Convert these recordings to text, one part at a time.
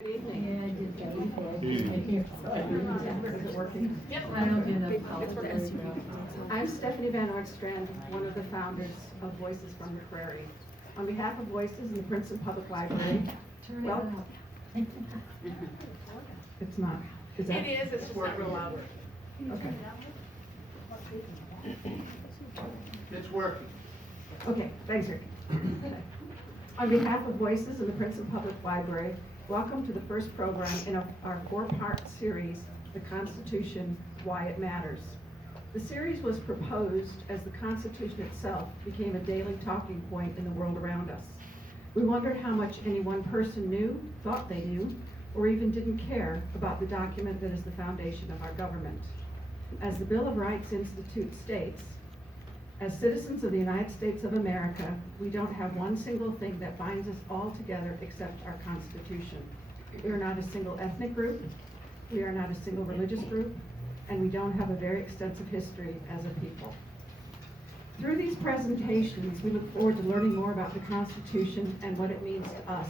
Good evening. Is it working? Yep. I don't do enough politics. I'm Stephanie Van Oortstrand, one of the founders of Voices from the Prairie. On behalf of Voices in the Princeton Public Library, welcome. It's not. Is that? It is, it's just not real loud. Okay. It's working. Okay, thanks, Rick. On behalf of Voices in the Princeton Public Library, welcome to the first program in our four-part series, The Constitution, Why It Matters. The series was proposed as the Constitution itself became a daily talking point in the world around us. We wondered how much any one person knew, thought they knew, or even didn't care about the document that is the foundation of our government. As the Bill of Rights Institute states, as citizens of the United States of America, we don't have one single thing that binds us all together except our Constitution. We are not a single ethnic group, we are not a single religious group, and we don't have a very extensive history as a people. Through these presentations, we look forward to learning more about the Constitution and what it means to us,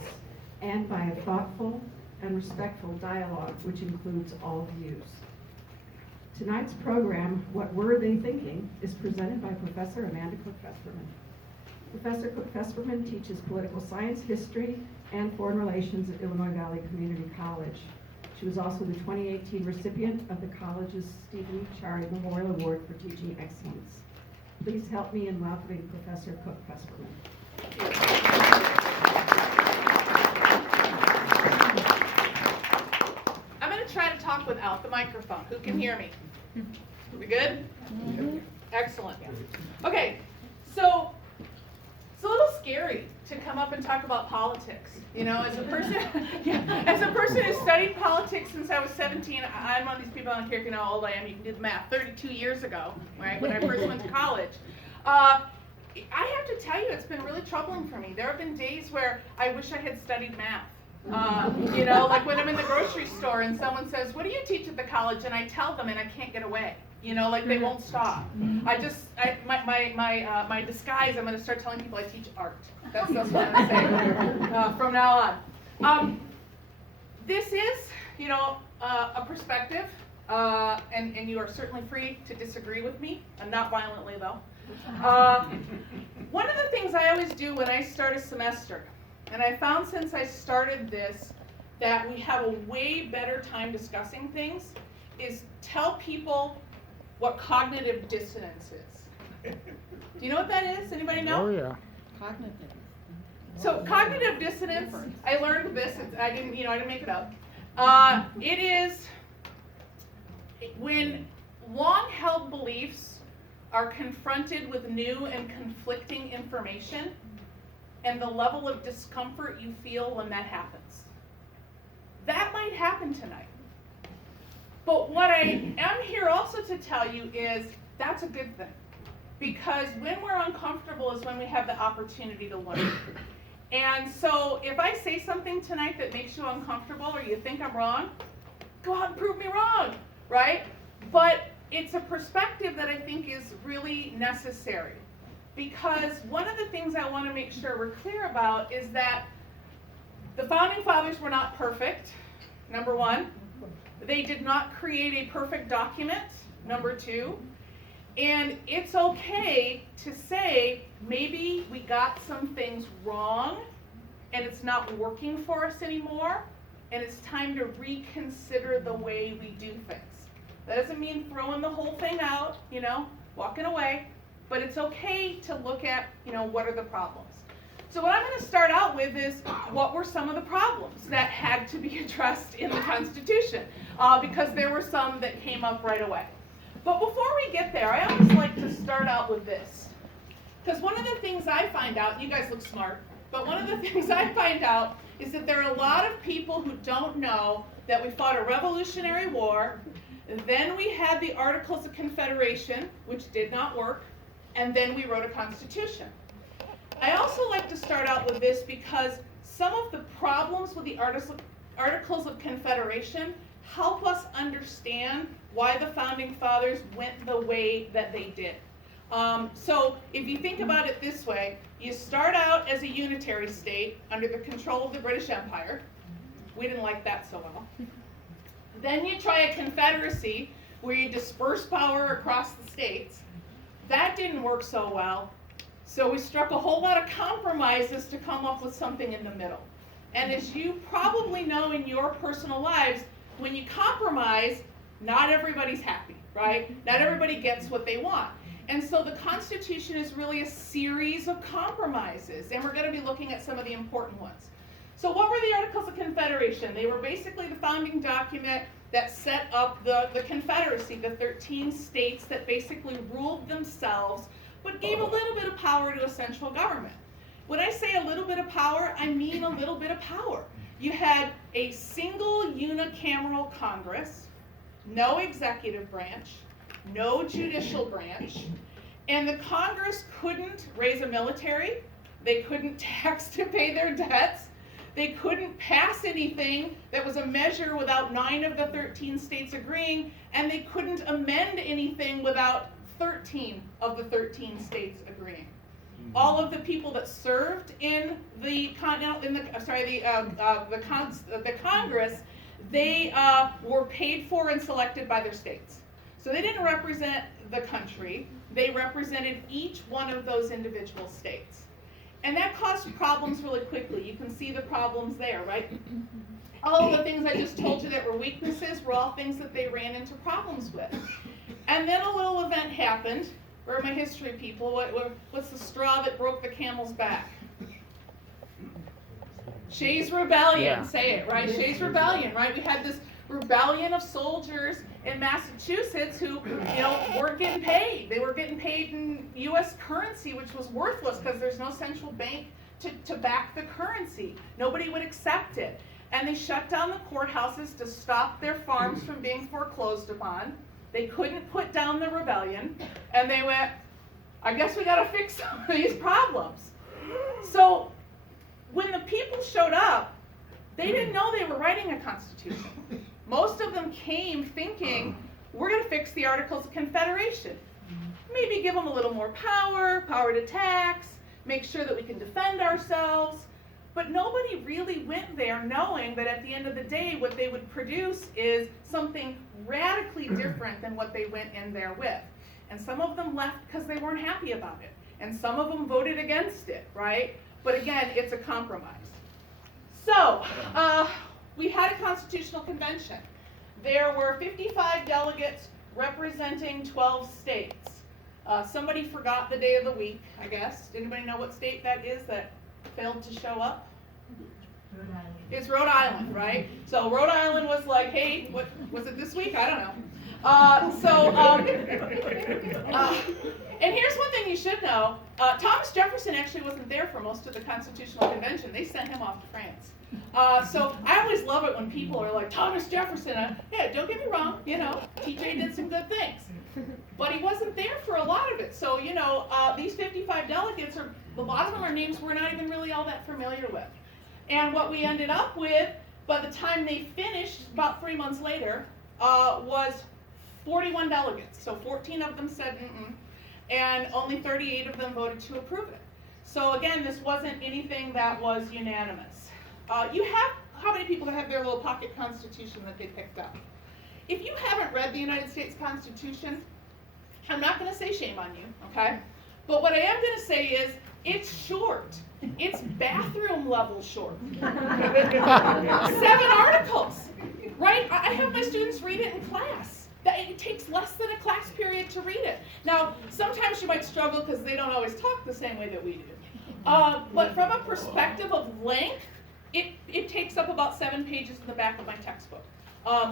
and by a thoughtful and respectful dialogue which includes all views. Tonight's program, What Were They Thinking?, is presented by Professor Amanda Cook-Fesperman. Professor Cook-Fesperman teaches political science, history, and foreign relations at Illinois Valley Community College. She was also the 2018 recipient of the college's Stephen Chari Memorial Award for Teaching Excellence. Please help me in welcoming Professor Cook-Fesperman. I'm going to try to talk without the microphone. Who can hear me? We good? Excellent. Okay, so it's a little scary to come up and talk about politics. You know, as a person, as a person who studied politics since I was 17, I'm one of these people, I don't care if you know how old I am, you can do the math, 32 years ago, right, when I first went to college. I have to tell you, it's been really troubling for me. There have been days where I wish I had studied math. You know, like when I'm in the grocery store and someone says, "What do you teach at the college?" and I tell them and I can't get away. You know, like they won't stop. My disguise, I'm going to start telling people I teach art. That's what I'm going to say from now on. This is, you know, a perspective, and you are certainly free to disagree with me, and not violently though. One of the things I always do when I start a semester, and I found since I started this that we have a way better time discussing things, is tell people what cognitive dissonance is. Do you know what that is? Anybody know? Oh yeah. Cognitive. So cognitive dissonance, I learned this, I didn't make it up. It is when long-held beliefs are confronted with new and conflicting information, and the level of discomfort you feel when that happens. That might happen tonight. But what I am here also to tell you is that's a good thing. Because when we're uncomfortable is when we have the opportunity to learn. And so if I say something tonight that makes you uncomfortable or you think I'm wrong, go out and prove me wrong, right? But it's a perspective that I think is really necessary. Because one of the things I want to make sure we're clear about is that the Founding Fathers were not perfect, number one. They did not create a perfect document, number two. And it's okay to say maybe we got some things wrong and it's not working for us anymore, and it's time to reconsider the way we do things. That doesn't mean throwing the whole thing out, you know, walking away. But it's okay to look at, you know, what are the problems. So what I'm going to start out with is what were some of the problems that had to be addressed in the Constitution, because there were some that came up right away. But before we get there, I always like to start out with this. Because one of the things I find out, you guys look smart, but one of the things I find out is that there are a lot of people who don't know that we fought a Revolutionary War, then we had the Articles of Confederation, which did not work, and then we wrote a Constitution. I also like to start out with this because some of the problems with the Articles of Confederation help us understand why the Founding Fathers went the way that they did. So if you think about it this way, you start out as a unitary state under the control of the British Empire. We didn't like that so well. Then you try a confederacy where you disperse power across the states. That didn't work so well. So we struck a whole lot of compromises to come up with something in the middle. And as you probably know in your personal lives, when you compromise, not everybody's happy, right? Not everybody gets what they want. And so the Constitution is really a series of compromises, and we're going to be looking at some of the important ones. So what were the Articles of Confederation? They were basically the founding document that set up the Confederacy, the 13 states that basically ruled themselves, but gave a little bit of power to a central government. When I say a little bit of power, I mean a little bit of power. You had a single unicameral Congress, no executive branch, no judicial branch, and the Congress couldn't raise a military, they couldn't tax to pay their debts, they couldn't pass anything that was a measure without 9 of the 13 states agreeing, and they couldn't amend anything without 13 of the 13 states agreeing. All of the people that served in the Congress, they were paid for and selected by their states. So they didn't represent the country, they represented each one of those individual states. And that caused problems really quickly. You can see the problems there, right? All of the things I just told you that were weaknesses were all things that they ran into problems with. And then a little event happened. Where are my history people? What's the straw that broke the camel's back? Shays' Rebellion, Yeah. say it, right? Shays' Rebellion, right? We had this rebellion of soldiers in Massachusetts who, weren't getting paid. They were getting paid in U.S. currency, which was worthless because there's no central bank to back the currency. Nobody would accept it. And they shut down the courthouses to stop their farms from being foreclosed upon. They couldn't put down the rebellion, and they went, I guess we gotta fix some of these problems. So when the people showed up, they didn't know they were writing a constitution. Most of them came thinking, we're gonna fix the Articles of Confederation. Maybe give them a little more power to tax, make sure that we can defend ourselves. But nobody really went there knowing that at the end of the day, what they would produce is something radically different than what they went in there with. And some of them left because they weren't happy about it. And some of them voted against it, right? But again, it's a compromise. So, we had a constitutional convention. There were 55 delegates representing 12 states. Somebody forgot the day of the week, I guess. Anybody know what state that is that failed to show up? Rhode Island. It's Rhode Island, right? So Rhode Island was like, hey, what was it this week? I don't know. And here's one thing you should know. Thomas Jefferson actually wasn't there for most of the Constitutional Convention. They sent him off to France. So I always love it when people are like, Thomas Jefferson, yeah, don't get me wrong, TJ did some good things. But he wasn't there for a lot of it. So, these 55 delegates, a lot of them are names we're not even really all that familiar with. And what we ended up with, by the time they finished, about 3 months later, was 41 delegates. So 14 of them said mm-mm, and only 38 of them voted to approve it. So again, this wasn't anything that was unanimous. How many people have their little pocket constitution that they picked up? If you haven't read the United States Constitution, I'm not going to say shame on you, okay? But what I am going to say is, it's short. It's bathroom level short. 7 articles, right? I have my students read it in class. It takes less than a class period to read it. Now, sometimes you might struggle because they don't always talk the same way that we do. But from a perspective of length, it takes up about 7 pages in the back of my textbook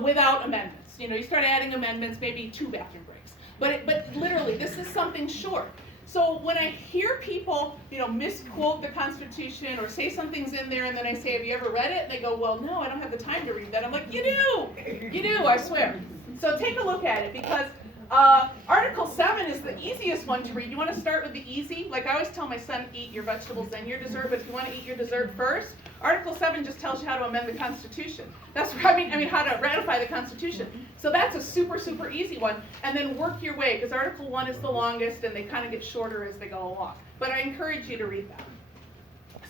without amendments. You start adding amendments, maybe 2 bathroom breaks. But literally, this is something short. So when I hear people, misquote the Constitution or say something's in there, and then I say, have you ever read it? And they go, well, no, I don't have the time to read that. I'm like, you do, I swear. So take a look at it, because Article 7 is the easiest one to read. You want to start with the easy? Like I always tell my son, eat your vegetables then your dessert, but if you want to eat your dessert first, Article 7 just tells you how to amend the Constitution. That's how to ratify the Constitution. So that's a super, super easy one. And then work your way, because Article 1 is the longest, and they kind of get shorter as they go along. But I encourage you to read that.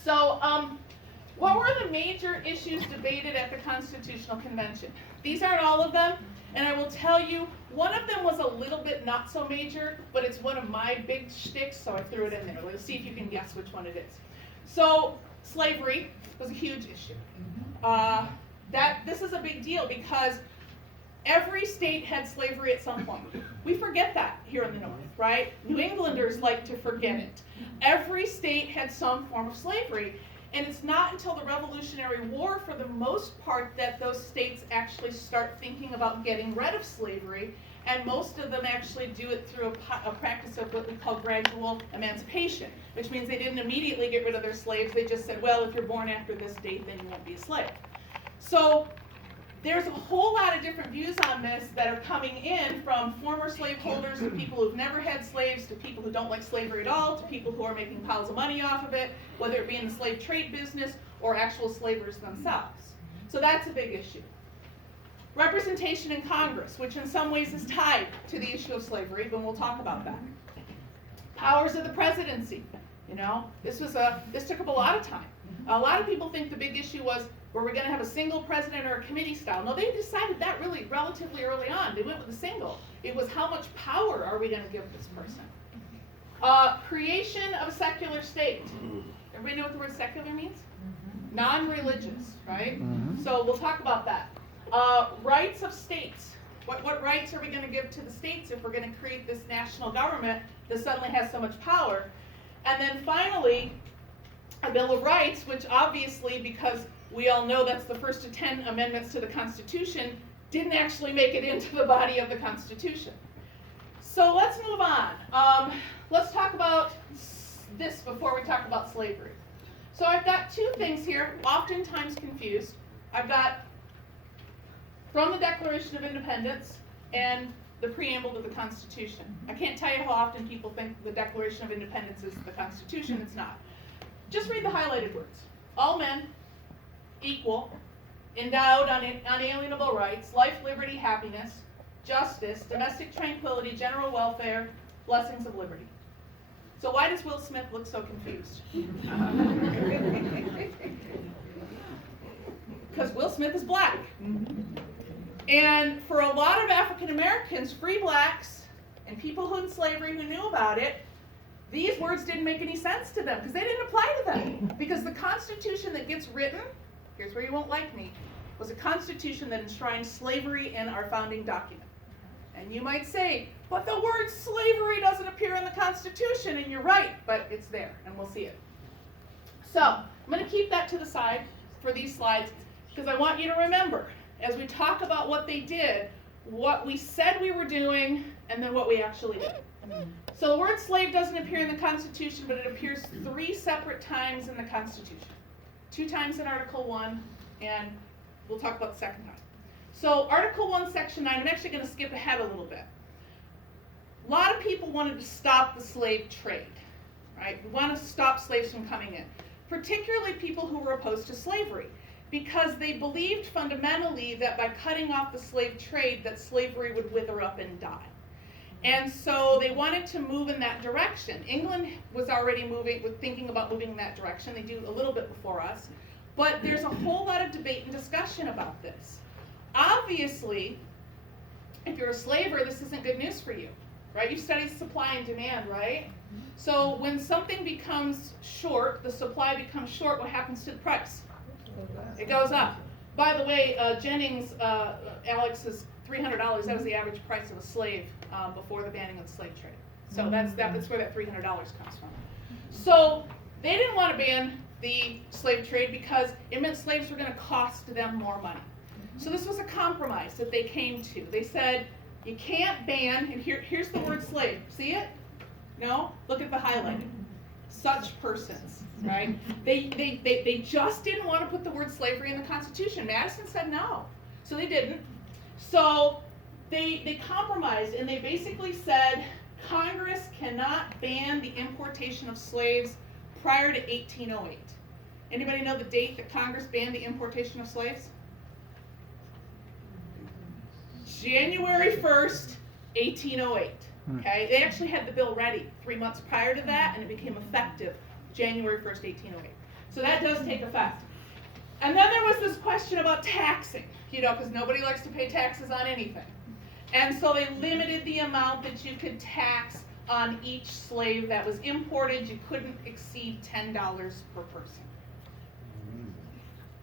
So What were the major issues debated at the Constitutional Convention? These aren't all of them, and I will tell you, one of them was a little bit not so major, but it's one of my big shticks, so I threw it in there. Let's see if you can guess which one it is. So, slavery was a huge issue. This is a big deal because every state had slavery at some point. We forget that here in the North, right? New Englanders like to forget it. Every state had some form of slavery. And it's not until the Revolutionary War, for the most part, that those states actually start thinking about getting rid of slavery. And most of them actually do it through a practice of what we call gradual emancipation, which means they didn't immediately get rid of their slaves. They just said, well, if you're born after this date, then you won't be a slave. So there's a whole lot of different views on this that are coming in, from former slaveholders to people who've never had slaves, to people who don't like slavery at all, to people who are making piles of money off of it, whether it be in the slave trade business or actual slavers themselves. So that's a big issue. Representation in Congress, which in some ways is tied to the issue of slavery, but we'll talk about that. Powers of the presidency. This took up a lot of time. A lot of people think the big issue was, were we going to have a single president or a committee style? No, they decided that really relatively early on. They went with a single. It was, how much power are we going to give this person? Creation of a secular state. Everybody know what the word secular means? Non-religious, right? So we'll talk about that. Rights of states. What rights are we going to give to the states if we're going to create this national government that suddenly has so much power? And then finally, a Bill of Rights, which obviously, because we all know that's the first of 10 amendments to the Constitution, didn't actually make it into the body of the Constitution. So let's move on. Let's talk about this before we talk about slavery. So I've got two things here, oftentimes confused. I've got from the Declaration of Independence and the preamble to the Constitution. I can't tell you how often people think the Declaration of Independence is the Constitution. It's not. Just read the highlighted words. All men, equal, endowed on unalienable rights, life, liberty, happiness, justice, domestic tranquility, general welfare, blessings of liberty. So why does Will Smith look so confused? Because Will Smith is black. And for a lot of African Americans, free blacks, and people who in slavery who knew about it, these words didn't make any sense to them because they didn't apply to them. Because the Constitution that gets written, here's where you won't like me, was a Constitution that enshrined slavery in our founding document. And you might say, but the word slavery doesn't appear in the Constitution, and you're right, but it's there, and we'll see it. So, I'm going to keep that to the side for these slides, because I want you to remember, as we talk about what they did, what we said we were doing, and then what we actually did. So the word slave doesn't appear in the Constitution, but it appears 3 separate times in the Constitution. 2 times in Article 1, and we'll talk about the second time. So Article 1, Section 9, I'm actually going to skip ahead a little bit. A lot of people wanted to stop the slave trade, right? We want to stop slaves from coming in, particularly people who were opposed to slavery, because they believed fundamentally that by cutting off the slave trade, that slavery would wither up and die. And so they wanted to move in that direction. England was already thinking about moving in that direction. They do a little bit before us. But there's a whole lot of debate and discussion about this. Obviously, if you're a slaver, this isn't good news for you, right? You've studied supply and demand, right? So when something becomes short, the supply becomes short, what happens to the price? It goes up. By the way, Jennings, Alex, is $300. That was the average price of a slave before the banning of the slave trade. So that's where that $300 comes from. So they didn't want to ban the slave trade because it meant slaves were going to cost them more money. So this was a compromise that they came to. They said, you can't ban, and here's the word slave. See it? No? Look at the highlighting. Such persons, right? They just didn't want to put the word slavery in the Constitution. Madison said no. So they didn't. So they compromised, and they basically said Congress cannot ban the importation of slaves prior to 1808. Anybody know the date that Congress banned the importation of slaves? January 1st, 1808. Okay, they actually had the bill ready 3 months prior to that, and it became effective January 1st, 1808. So that does take effect. And then there was this question about taxing, because nobody likes to pay taxes on anything. And so they limited the amount that you could tax on each slave that was imported. You couldn't exceed $10 per person.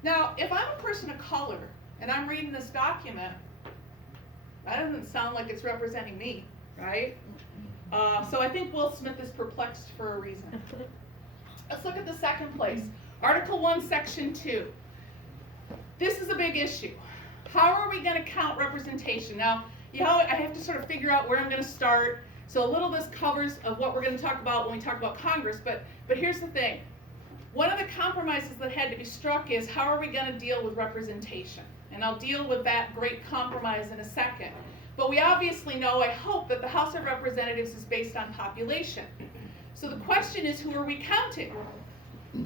Now, if I'm a person of color and I'm reading this document, that doesn't sound like it's representing me, right? So I think Will Smith is perplexed for a reason. Let's look at the second place. Article 1, Section 2. This is a big issue. How are we going to count representation? Now, I have to sort of figure out where I'm going to start. So a little of this covers of what we're going to talk about when we talk about Congress. But here's the thing. One of the compromises that had to be struck is how are we going to deal with representation? And I'll deal with that great compromise in a second. But we obviously know, I hope, that the House of Representatives is based on population. So the question is, who are we counting?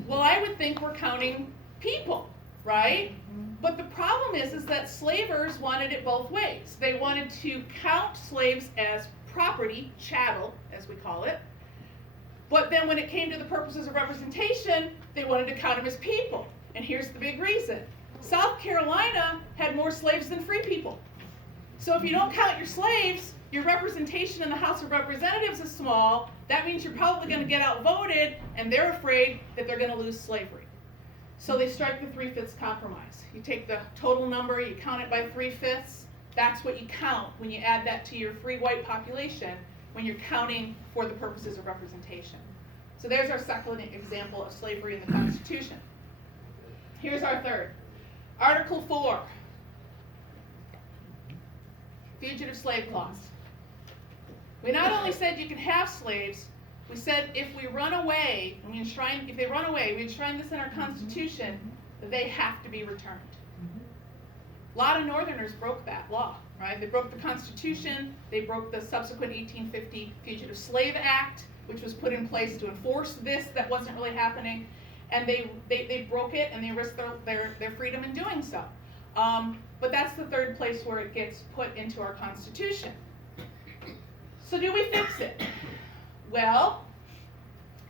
Well, I would think we're counting people, right? But the problem is that slavers wanted it both ways. They wanted to count slaves as property, chattel, as we call it. But then when it came to the purposes of representation, they wanted to count them as people. And here's the big reason. South Carolina had more slaves than free people. So if you don't count your slaves, your representation in the House of Representatives is small. That means you're probably going to get outvoted, and they're afraid that they're going to lose slavery. So they strike the 3/5 compromise. You take the total number, you count it by 3/5. That's what you count when you add that to your free white population when you're counting for the purposes of representation. So there's our second example of slavery in the Constitution. Here's our third. Article 4. Fugitive Slave Clause. We not only said you can have slaves, we said if we run away, and if they run away, we enshrine this in our Constitution, that they have to be returned. A lot of Northerners broke that law, right? They broke the Constitution, they broke the subsequent 1850 Fugitive Slave Act, which was put in place to enforce this that wasn't really happening, and they broke it and they risked their freedom in doing so. But that's the third place where it gets put into our Constitution. So do we fix it? Well,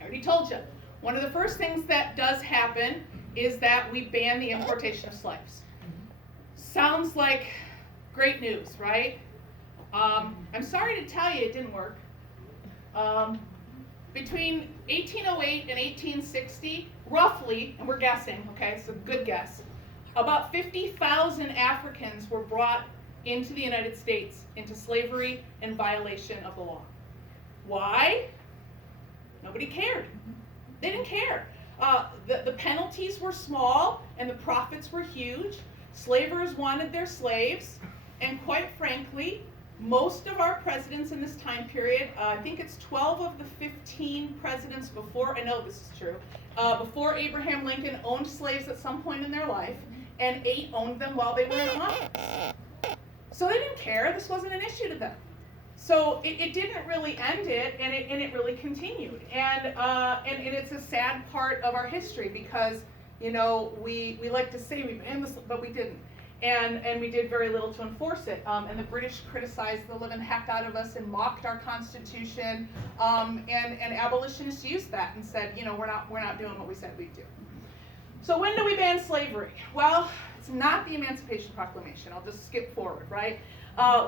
I already told you. One of the first things that does happen is that we ban the importation of slaves. Sounds like great news, right? I'm sorry to tell you it didn't work. Between 1808 and 1860, roughly, and we're guessing, okay, it's a good guess, about 50,000 Africans were brought into the United States into slavery in violation of the law. Why? Nobody cared. They didn't care. The penalties were small and the profits were huge. Slavers wanted their slaves, and quite frankly, most of our presidents in this time period, I think it's 12 of the 15 presidents before, I know this is true, before Abraham Lincoln owned slaves at some point in their life, and 8 owned them while they were in office. So they didn't care. This wasn't an issue to them. So it didn't really end it, and it really continued. And it's a sad part of our history because, we like to say we banned this, but we didn't. And we did very little to enforce it. And the British criticized the living heck out of us and mocked our Constitution. And abolitionists used that and said, we're not doing what we said we'd do. So when do we ban slavery? Well, it's not the Emancipation Proclamation. I'll just skip forward, right?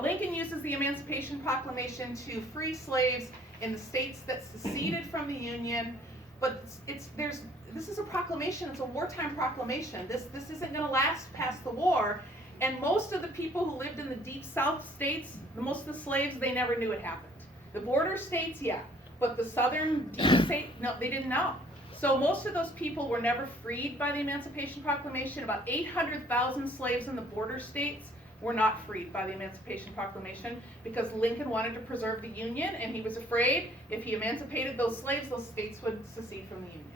Lincoln uses the Emancipation Proclamation to free slaves in the states that seceded from the Union, but this is a proclamation. It's a wartime proclamation. This isn't going to last past the war, and most of the people who lived in the deep South states, most of the slaves, they never knew it happened. The border states, yeah, but the southern deep states, no, they didn't know. So most of those people were never freed by the Emancipation Proclamation. About 800,000 slaves in the border states were not freed by the Emancipation Proclamation because Lincoln wanted to preserve the Union, and he was afraid if he emancipated those slaves, those states would secede from the Union.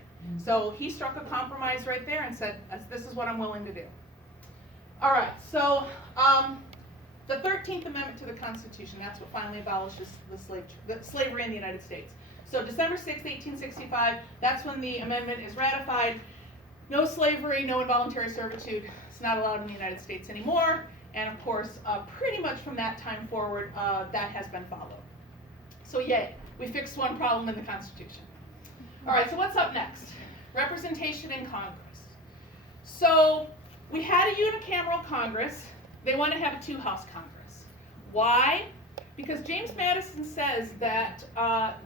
So he struck a compromise right there and said, this is what I'm willing to do. All right, so the 13th Amendment to the Constitution, that's what finally abolishes the slavery in the United States. So December 6, 1865, that's when the amendment is ratified. No slavery, no involuntary servitude. It's not allowed in the United States anymore. And of course, pretty much from that time forward, that has been followed. So yay, we fixed one problem in the Constitution. All right, so what's up next? Representation in Congress. So we had a unicameral Congress. They want to have a two-house Congress. Why? Because James Madison says that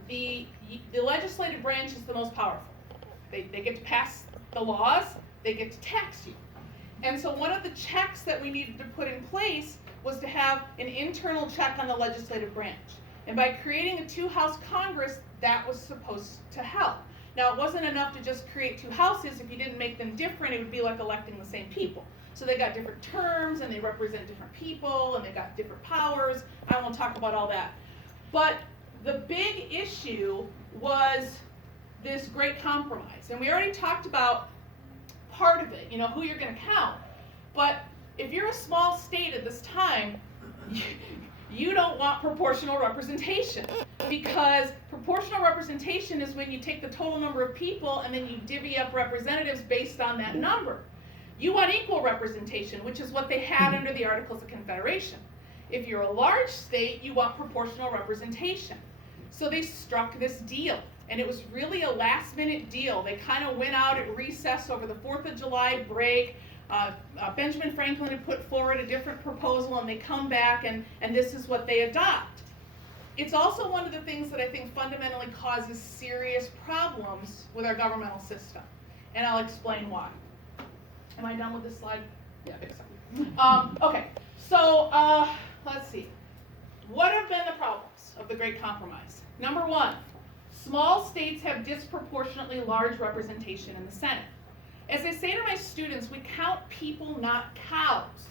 the legislative branch is the most powerful. They get to pass the laws, they get to tax you. And so one of the checks that we needed to put in place was to have an internal check on the legislative branch. And by creating a two-house Congress, that was supposed to help. Now, it wasn't enough to just create two houses. If you didn't make them different, it would be like electing the same people. So they got different terms, and they represent different people, and they got different powers. I won't talk about all that. But the big issue was this great compromise. And we already talked about part of it, you know, who you're going to count. But if you're a small state at this time, you don't want proportional representation, because proportional representation is when you take the total number of people and then you divvy up representatives based on that number. You want equal representation, which is what they had under the Articles of Confederation. If you're a large state, you want proportional representation. So they struck this deal, and it was really a last-minute deal. They kind of went out at recess over the 4th of July break. Benjamin Franklin had put forward a different proposal, and they come back, and this is what they adopt. It's also one of the things that I think fundamentally causes serious problems with our governmental system, and I'll explain why. Am I done with this slide? Yeah, I think so. Okay, so let's see. What have been the problems of the Great Compromise? Number one, small states have disproportionately large representation in the Senate. As I say to my students, we count people, not cows.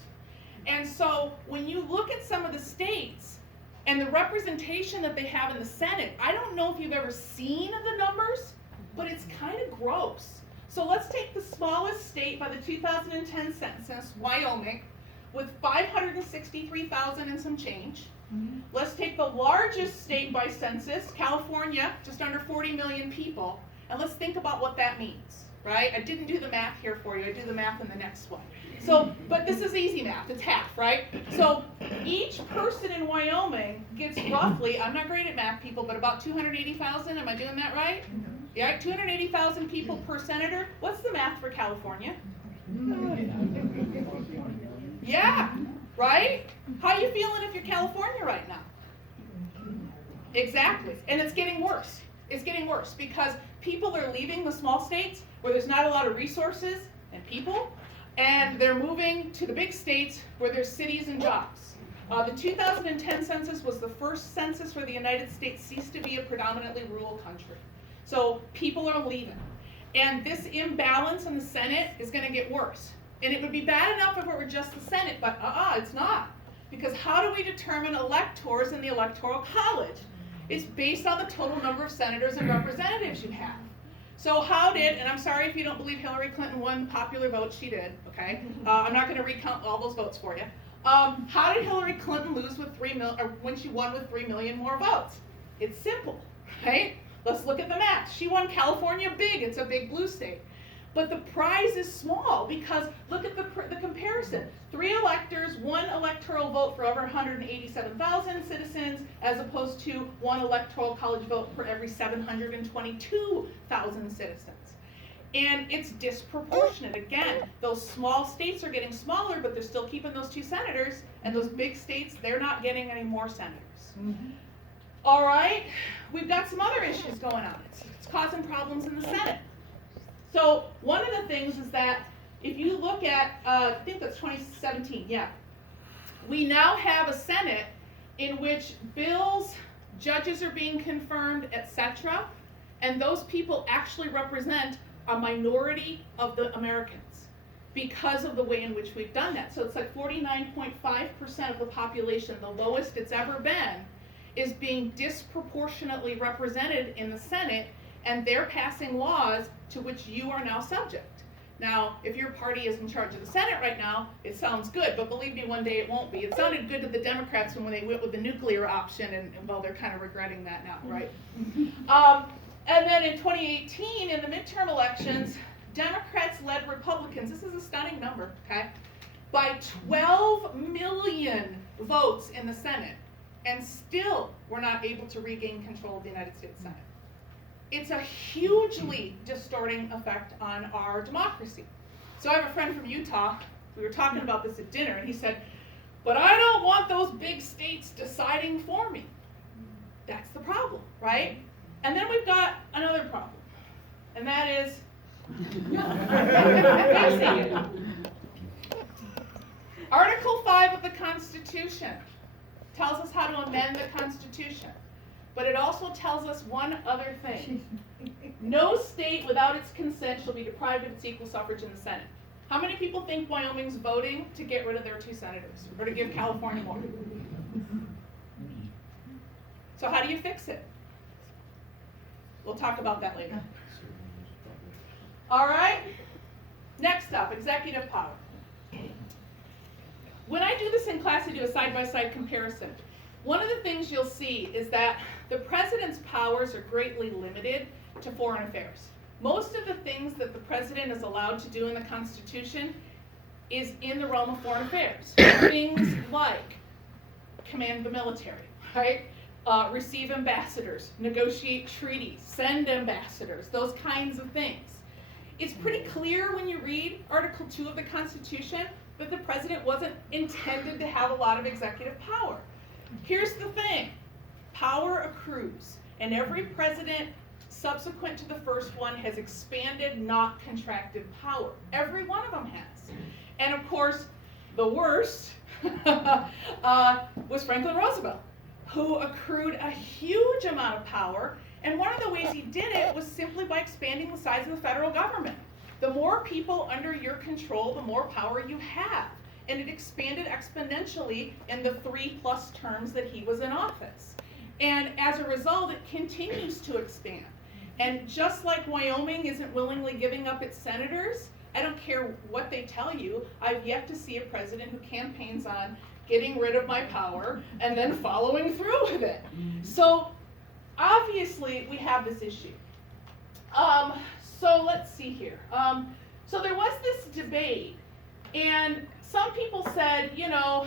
And so when you look at some of the states and the representation that they have in the Senate, I don't know if you've ever seen the numbers, but it's kind of gross. So let's take the smallest state by the 2010 census, Wyoming, with 563,000 and some change. Let's take the largest state by census, California, just under 40 million people, and let's think about what that means, right? I didn't do the math here for you. I do the math in the next one. So, but this is easy math. It's half, right? So each person in Wyoming gets roughly, I'm not great at math, people, but about 280,000. Am I doing that right? Yeah, 280,000 people per senator. What's the math for California? Yeah, right? How are you feeling if you're California right now? Exactly, and it's getting worse. It's getting worse because people are leaving the small states where there's not a lot of resources and people, and they're moving to the big states where there's cities and jobs. The 2010 census was the first census where the United States ceased to be a predominantly rural country. So people are leaving. And this imbalance in the Senate is going to get worse. And it would be bad enough if it were just the Senate, but it's not. Because how do we determine electors in the Electoral College? It's based on the total number of senators and representatives you have. So how did, and I'm sorry if you don't believe Hillary Clinton won the popular vote, she did, okay? I'm not going to recount all those votes for you. How did Hillary Clinton lose with when she won with 3 million more votes? It's simple, right? Let's look at the math. She won California big. It's a big blue state. But the prize is small because look at the comparison. 3 electors, 1 electoral vote for over 187,000 citizens, as opposed to 1 electoral college vote for every 722,000 citizens. And it's disproportionate. Again, those small states are getting smaller, but they're still keeping those 2 senators, and those big states, they're not getting any more senators. All right, we've got some other issues going on. It's causing problems in the Senate. So one of the things is that if you look at, I think that's 2017, yeah. We now have a Senate in which bills, judges are being confirmed, etc. And those people actually represent a minority of the Americans because of the way in which we've done that. So it's like 49.5% of the population, the lowest it's ever been, is being disproportionately represented in the Senate, and they're passing laws to which you are now subject. Now, if your party is in charge of the Senate right now, it sounds good, but believe me, one day it won't be. It sounded good to the Democrats when they went with the nuclear option, and well, they're kind of regretting that now, right? And then in 2018, in the midterm elections, Democrats led Republicans, this is a stunning number, okay, by 12 million votes in the Senate, and still we're not able to regain control of the United States Senate. It's a hugely distorting effect on our democracy. So I have a friend from Utah, we were talking about this at dinner, and he said, but I don't want those big states deciding for me. That's the problem, right? And then we've got another problem, and that is, Article 5 of the Constitution tells us how to amend the Constitution, but it also tells us one other thing. No state without its consent shall be deprived of its equal suffrage in the Senate. How many people think Wyoming's voting to get rid of their 2 senators, or to give California more? So how do you fix it? We'll talk about that later. All right, next up, executive power. When I do this in class, I do a side-by-side comparison. One of the things you'll see is that the president's powers are greatly limited to foreign affairs. Most of the things that the president is allowed to do in the Constitution is in the realm of foreign affairs. Things like command the military, right? Receive ambassadors, negotiate treaties, send ambassadors, those kinds of things. It's pretty clear when you read Article 2 of the Constitution that the president wasn't intended to have a lot of executive power. Here's the thing, power accrues, and every president subsequent to the first one has expanded, not contracted power. Every one of them has. And of course, the worst was Franklin Roosevelt, who accrued a huge amount of power, and one of the ways he did it was simply by expanding the size of the federal government. The more people under your control, the more power you have. And it expanded exponentially in the 3+ terms that he was in office. And as a result, it continues to expand. And just like Wyoming isn't willingly giving up its senators, I don't care what they tell you, I've yet to see a president who campaigns on getting rid of my power and then following through with it. So obviously we have this issue. So let's see here. So there was this debate, and some people said, you know,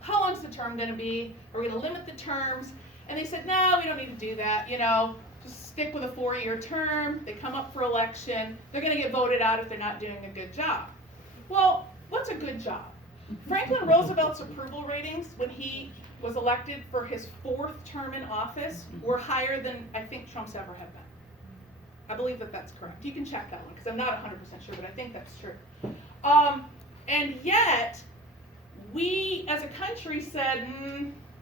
how long's the term going to be? Are we going to limit the terms? And they said, no, we don't need to do that. You know, just stick with a 4-year term. They come up for election. They're going to get voted out if they're not doing a good job. Well, what's a good job? Franklin Roosevelt's approval ratings when he was elected for his 4th term in office were higher than I think Trump's ever have been. I believe that that's correct. You can check that one because I'm not 100% sure, but I think that's true. And yet, we as a country said,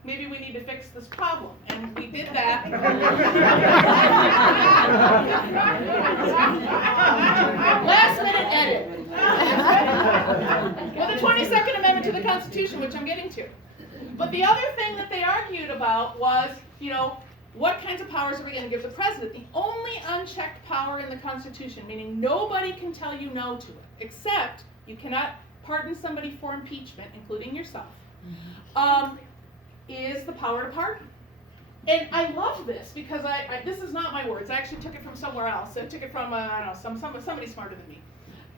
maybe we need to fix this problem. And we did that. Last minute edit. With the 22nd Amendment to the Constitution, which I'm getting to. But the other thing that they argued about was, you know, what kinds of powers are we going to give the president? The only unchecked power in the Constitution, meaning nobody can tell you no to it, except you cannot pardon somebody for impeachment, including yourself, is the power to pardon. And I love this because this is not my words. I actually took it from somewhere else. I took it from, I don't know, somebody smarter than me.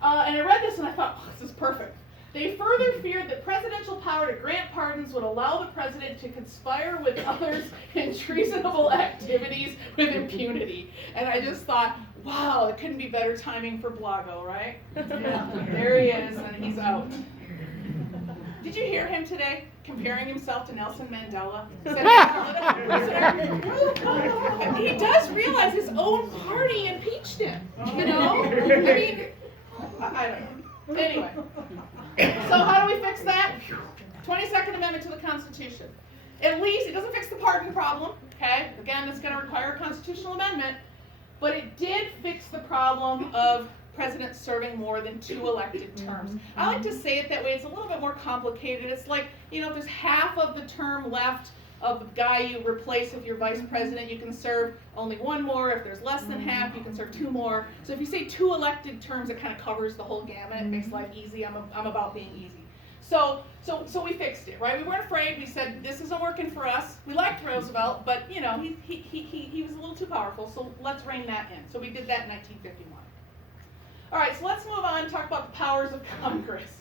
And I read this and I thought, oh, this is perfect. They further feared that presidential power to grant pardons would allow the president to conspire with others in treasonable activities with impunity. And I just thought, wow, it couldn't be better timing for Blago, right? Yeah. There he is, and he's out. Did you hear him today comparing himself to Nelson Mandela? He does realize his own party impeached him, you know? I mean, I don't know. Anyway. So how do we fix that? 22nd Amendment to the Constitution. At least, it doesn't fix the pardon problem, okay? Again, that's going to require a constitutional amendment. But it did fix the problem of presidents serving more than 2 elected terms. I like to say it that way. It's a little bit more complicated. It's like, you know, if there's half of the term left of the guy you replace with your vice president, you can serve only 1 more. If there's less than half, you can serve 2 more. So if you say 2 elected terms, it kind of covers the whole gamut. It makes life easy. I'm about being easy. So we fixed it, right? We weren't afraid. We said, this isn't working for us. We liked Roosevelt, but, you know, he was a little too powerful, so let's rein that in. So we did that in 1951. All right, so let's move on and talk about the powers of Congress.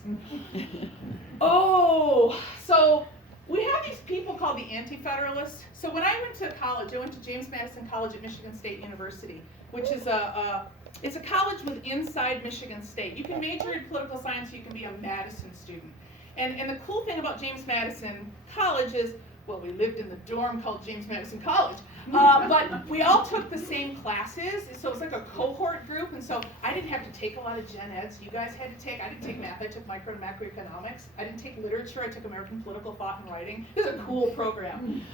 Oh, so we have these people called the Anti-Federalists. So when I went to college, I went to James Madison College at Michigan State University, which is a It's a college with inside Michigan State. You can major in political science, you can be a Madison student. And the cool thing about James Madison College is, well, we lived in the dorm called James Madison College, but we all took the same classes, so it was like a cohort group, and so I didn't have to take a lot of gen eds you guys had to take. I didn't take math, I took micro and macroeconomics. I didn't take literature, I took American political thought and writing. It was a cool program.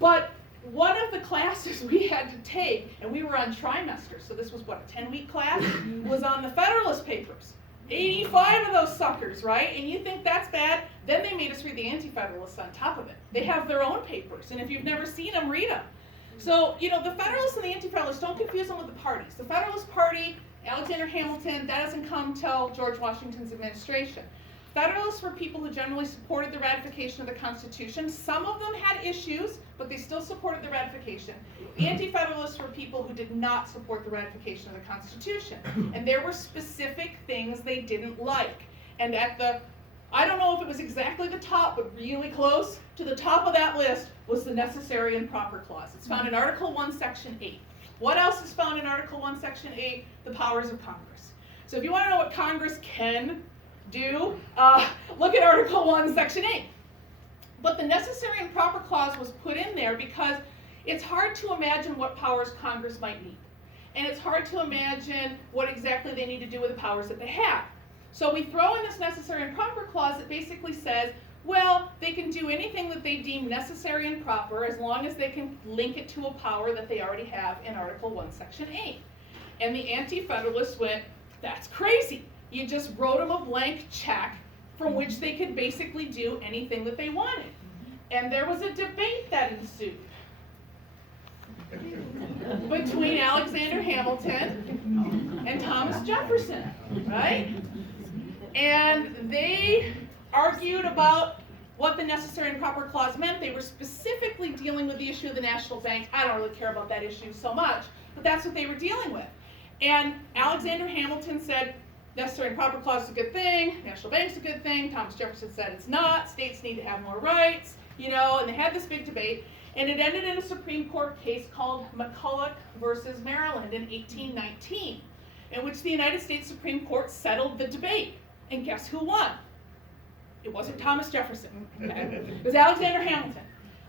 But one of the classes we had to take, and we were on trimester, so this was what, a 10-week class, was on the Federalist Papers. 85 of those suckers, right? And you think that's bad? Then they made us read the Anti-Federalists on top of it. They have their own papers, and if you've never seen them, read them. So, you know, the Federalists and the Anti-Federalists, don't confuse them with the parties. The Federalist Party, Alexander Hamilton, that doesn't come till George Washington's administration. Federalists were people who generally supported the ratification of the Constitution. Some of them had issues, but they still supported the ratification. Anti-Federalists were people who did not support the ratification of the Constitution. And there were specific things they didn't like. And at the, I don't know if it was exactly the top, but really close to the top of that list was the necessary and proper clause. It's found in Article 1, Section 8. What else is found in Article 1, Section 8? The powers of Congress. So if you want to know what Congress can do, look at Article 1, Section 8. But the necessary and proper clause was put in there because it's hard to imagine what powers Congress might need. And it's hard to imagine what exactly they need to do with the powers that they have. So we throw in this necessary and proper clause that basically says, well, they can do anything that they deem necessary and proper as long as they can link it to a power that they already have in Article 1, Section 8. And the Anti-Federalists went, that's crazy. You just wrote them a blank check from which they could basically do anything that they wanted. And there was a debate that ensued between Alexander Hamilton and Thomas Jefferson, right? And they argued about what the necessary and proper clause meant. They were specifically dealing with the issue of the national bank. I don't really care about that issue so much, but that's what they were dealing with. And Alexander Hamilton said, necessary and proper clause is a good thing, national bank's a good thing. Thomas Jefferson said it's not, states need to have more rights, you know, and they had this big debate. And it ended in a Supreme Court case called McCulloch versus Maryland in 1819, in which the United States Supreme Court settled the debate. And guess who won? It wasn't Thomas Jefferson, okay? It was Alexander Hamilton.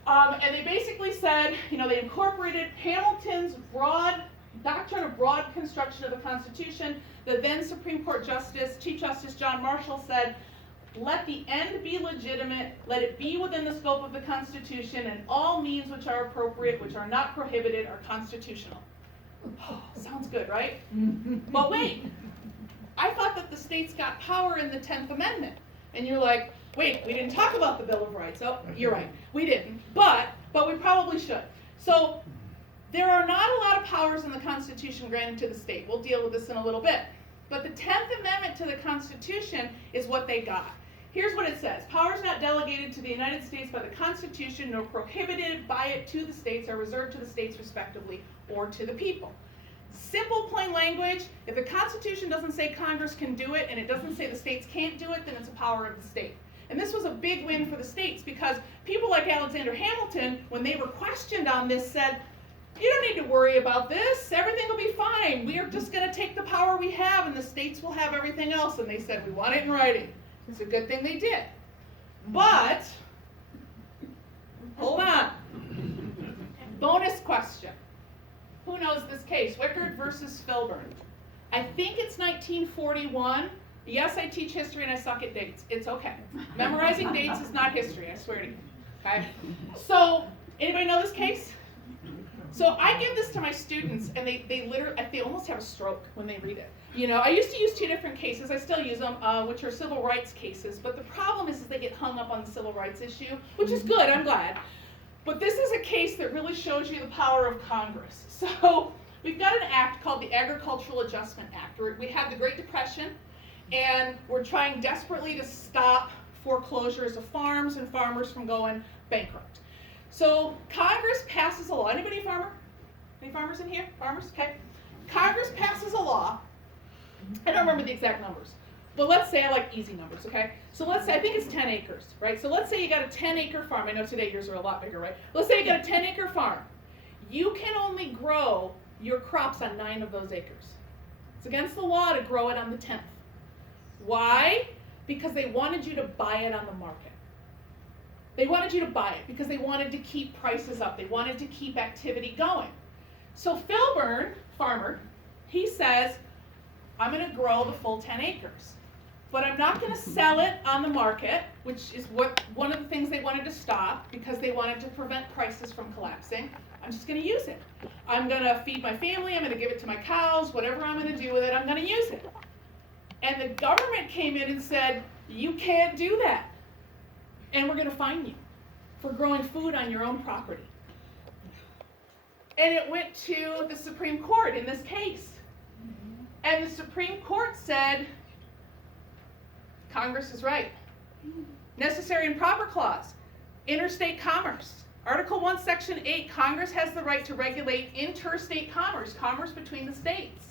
And they basically said, you know, they incorporated Hamilton's broad doctrine of broad construction of the Constitution. The then Supreme Court Justice, Chief Justice John Marshall said, let the end be legitimate, let it be within the scope of the Constitution, and all means which are appropriate, which are not prohibited, are constitutional. Oh, sounds good, right? But wait, I thought that the states got power in the 10th Amendment. And you're like, wait, we didn't talk about the Bill of Rights. Oh, you're right, we didn't, but we probably should. So there are not a lot of powers in the Constitution granted to the state. We'll deal with this in a little bit. But the 10th Amendment to the Constitution is what they got. Here's what it says. Powers not delegated to the United States by the Constitution nor prohibited by it to the states are reserved to the states respectively or to the people. Simple, plain language. If the Constitution doesn't say Congress can do it and it doesn't say the states can't do it, then it's a power of the state. And this was a big win for the states because people like Alexander Hamilton, when they were questioned on this, said, you don't need to worry about this. Everything will be fine. We are just going to take the power we have and the states will have everything else. And they said, we want it in writing. It's a good thing they did. But, hold on. Bonus question. Who knows this case? Wickard versus Filburn. I think it's 1941. Yes, I teach history and I suck at dates. It's okay. Memorizing dates is not history, I swear to you. Okay? So, anybody know this case? So I give this to my students, and they almost have a stroke when they read it. You know, I used to use two different cases. I still use them, which are civil rights cases. But the problem is they get hung up on the civil rights issue, which is good. I'm glad. But this is a case that really shows you the power of Congress. So we've got an act called the Agricultural Adjustment Act. We had the Great Depression, and we're trying desperately to stop foreclosures of farms and farmers from going bankrupt. So Congress passes a law. Anybody a farmer? Any farmers in here? Farmers? Okay. Congress passes a law. I don't remember the exact numbers, but let's say I like easy numbers, okay? So let's say, I think it's 10 acres, right? So let's say you got a 10-acre farm. I know today yours are a lot bigger, right? Let's say you got a 10-acre farm. You can only grow your crops on 9 of those acres. It's against the law to grow it on the 10th. Why? Because they wanted you to buy it on the market. They wanted you to buy it because they wanted to keep prices up. They wanted to keep activity going. So Fesperman, farmer, he says, I'm going to grow the full 10 acres. But I'm not going to sell it on the market, which is one of the things they wanted to stop because they wanted to prevent prices from collapsing. I'm just going to use it. I'm going to feed my family. I'm going to give it to my cows. Whatever I'm going to do with it, I'm going to use it. And the government came in and said, you can't do that. And we're going to fine you for growing food on your own property. And it went to the Supreme Court in this case. And the Supreme Court said, Congress is right. Necessary and proper clause, interstate commerce. Article 1, Section 8, Congress has the right to regulate interstate commerce, commerce between the states.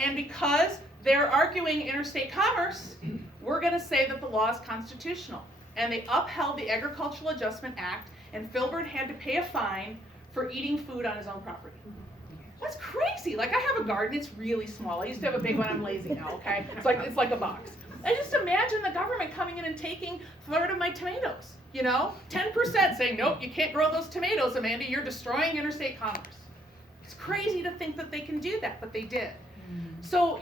And because they're arguing interstate commerce, we're going to say that the law is constitutional. And they upheld the Agricultural Adjustment Act, and Fesperman had to pay a fine for eating food on his own property. That's crazy. Like, I have a garden, it's really small. I used to have a big one, I'm lazy now, okay? It's like a box. I just imagine the government coming in and taking a third of my tomatoes, 10% saying, nope, you can't grow those tomatoes, Amanda, you're destroying interstate commerce. It's crazy to think that they can do that, but they did. So,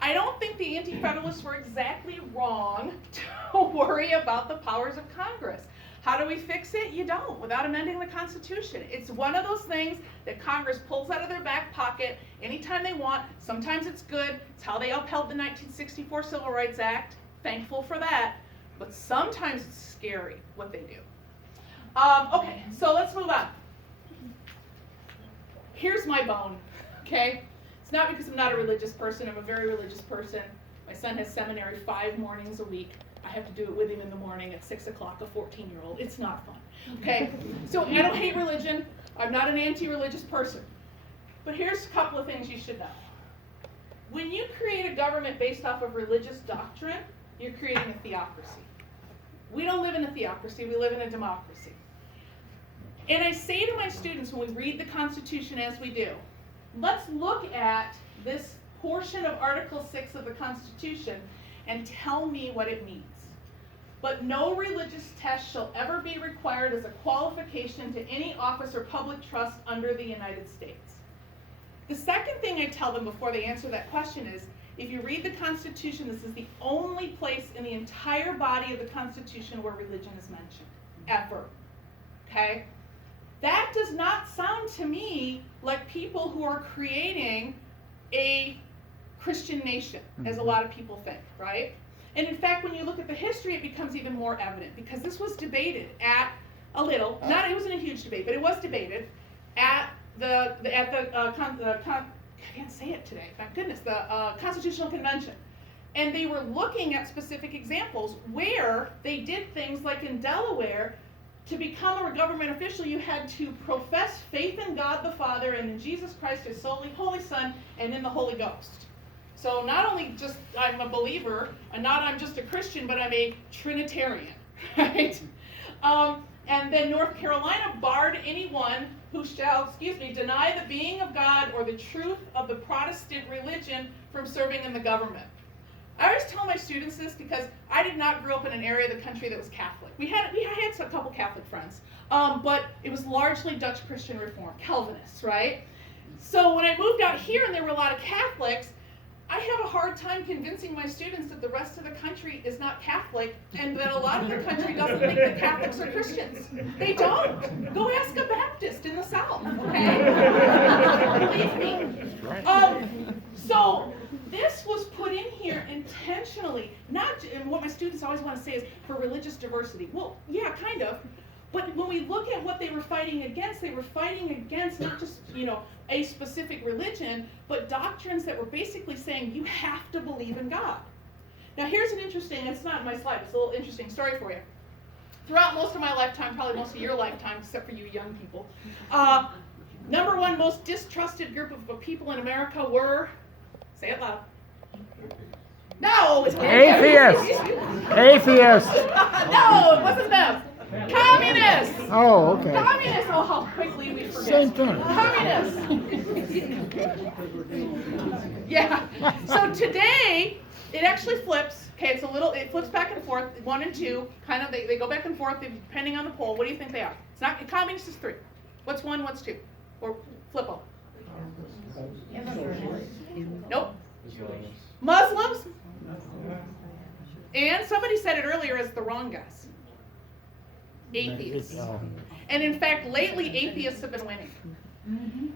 I don't think the Anti-Federalists were exactly wrong to worry about the powers of Congress. How do we fix it? You don't, without amending the Constitution. It's one of those things that Congress pulls out of their back pocket anytime they want. Sometimes it's good. It's how they upheld the 1964 Civil Rights Act. Thankful for that. But sometimes it's scary what they do. Okay, so let's move on. Here's my bone, okay? It's not because I'm not a religious person. I'm a very religious person. My son has seminary 5 mornings a week. I have to do it with him in the morning at 6 o'clock, a 14-year-old. It's not fun, okay? So I don't hate religion. I'm not an anti-religious person. But here's a couple of things you should know. When you create a government based off of religious doctrine, you're creating a theocracy. We don't live in a theocracy. We live in a democracy. And I say to my students when we read the Constitution as we do, let's look at this portion of Article 6 of the Constitution and tell me what it means. But no religious test shall ever be required as a qualification to any office or public trust under the United States. The second thing I tell them before they answer that question is, if you read the Constitution, this is the only place in the entire body of the Constitution where religion is mentioned, ever, okay? That does not sound to me like people who are creating a Christian nation, as a lot of people think, right? And in fact, when you look at the history, it becomes even more evident, because this was debated at a little, it wasn't a huge debate, but it was debated at the I can't say it today, thank goodness, the Constitutional Convention. And they were looking at specific examples where they did things like in Delaware, to become a government official, you had to profess faith in God the Father and in Jesus Christ, His Holy Son, and in the Holy Ghost. So not only just I'm a believer, and not I'm just a Christian, but I'm a Trinitarian, right? And then North Carolina barred anyone who shall, deny the being of God or the truth of the Protestant religion from serving in the government. I always tell my students this because I did not grow up in an area of the country that was Catholic. We had a couple Catholic friends, but it was largely Dutch Christian Reform, Calvinists, right? So when I moved out here and there were a lot of Catholics, I have a hard time convincing my students that the rest of the country is not Catholic and that a lot of the country doesn't think that Catholics are Christians. They don't. Go ask a Baptist in the South, okay? Believe me. So this was put in here intentionally, and what my students always want to say is for religious diversity. Well, yeah, kind of. But when we look at what they were fighting against not just, a specific religion, but doctrines that were basically saying you have to believe in God. Now here's an interesting, it's not in my slide, it's a little interesting story for you. Throughout most of my lifetime, probably most of your lifetime, except for you young people, number one most distrusted group of people in America were, say it loud. No, it's Atheists. Atheists. No, it wasn't them. Communists. Communists! Oh, okay. Communists! Oh, how quickly we forget. Same thing. Communists! Yeah. So today, it actually flips. Okay, it flips back and forth, 1 and 2, kind of, they go back and forth depending on the poll. What do you think they are? It's not, communist is 3. What's 1, what's 2? Or flip them. Nope. Muslims? And somebody said it earlier as the wrong guess. Atheists. And in fact, lately, atheists have been winning.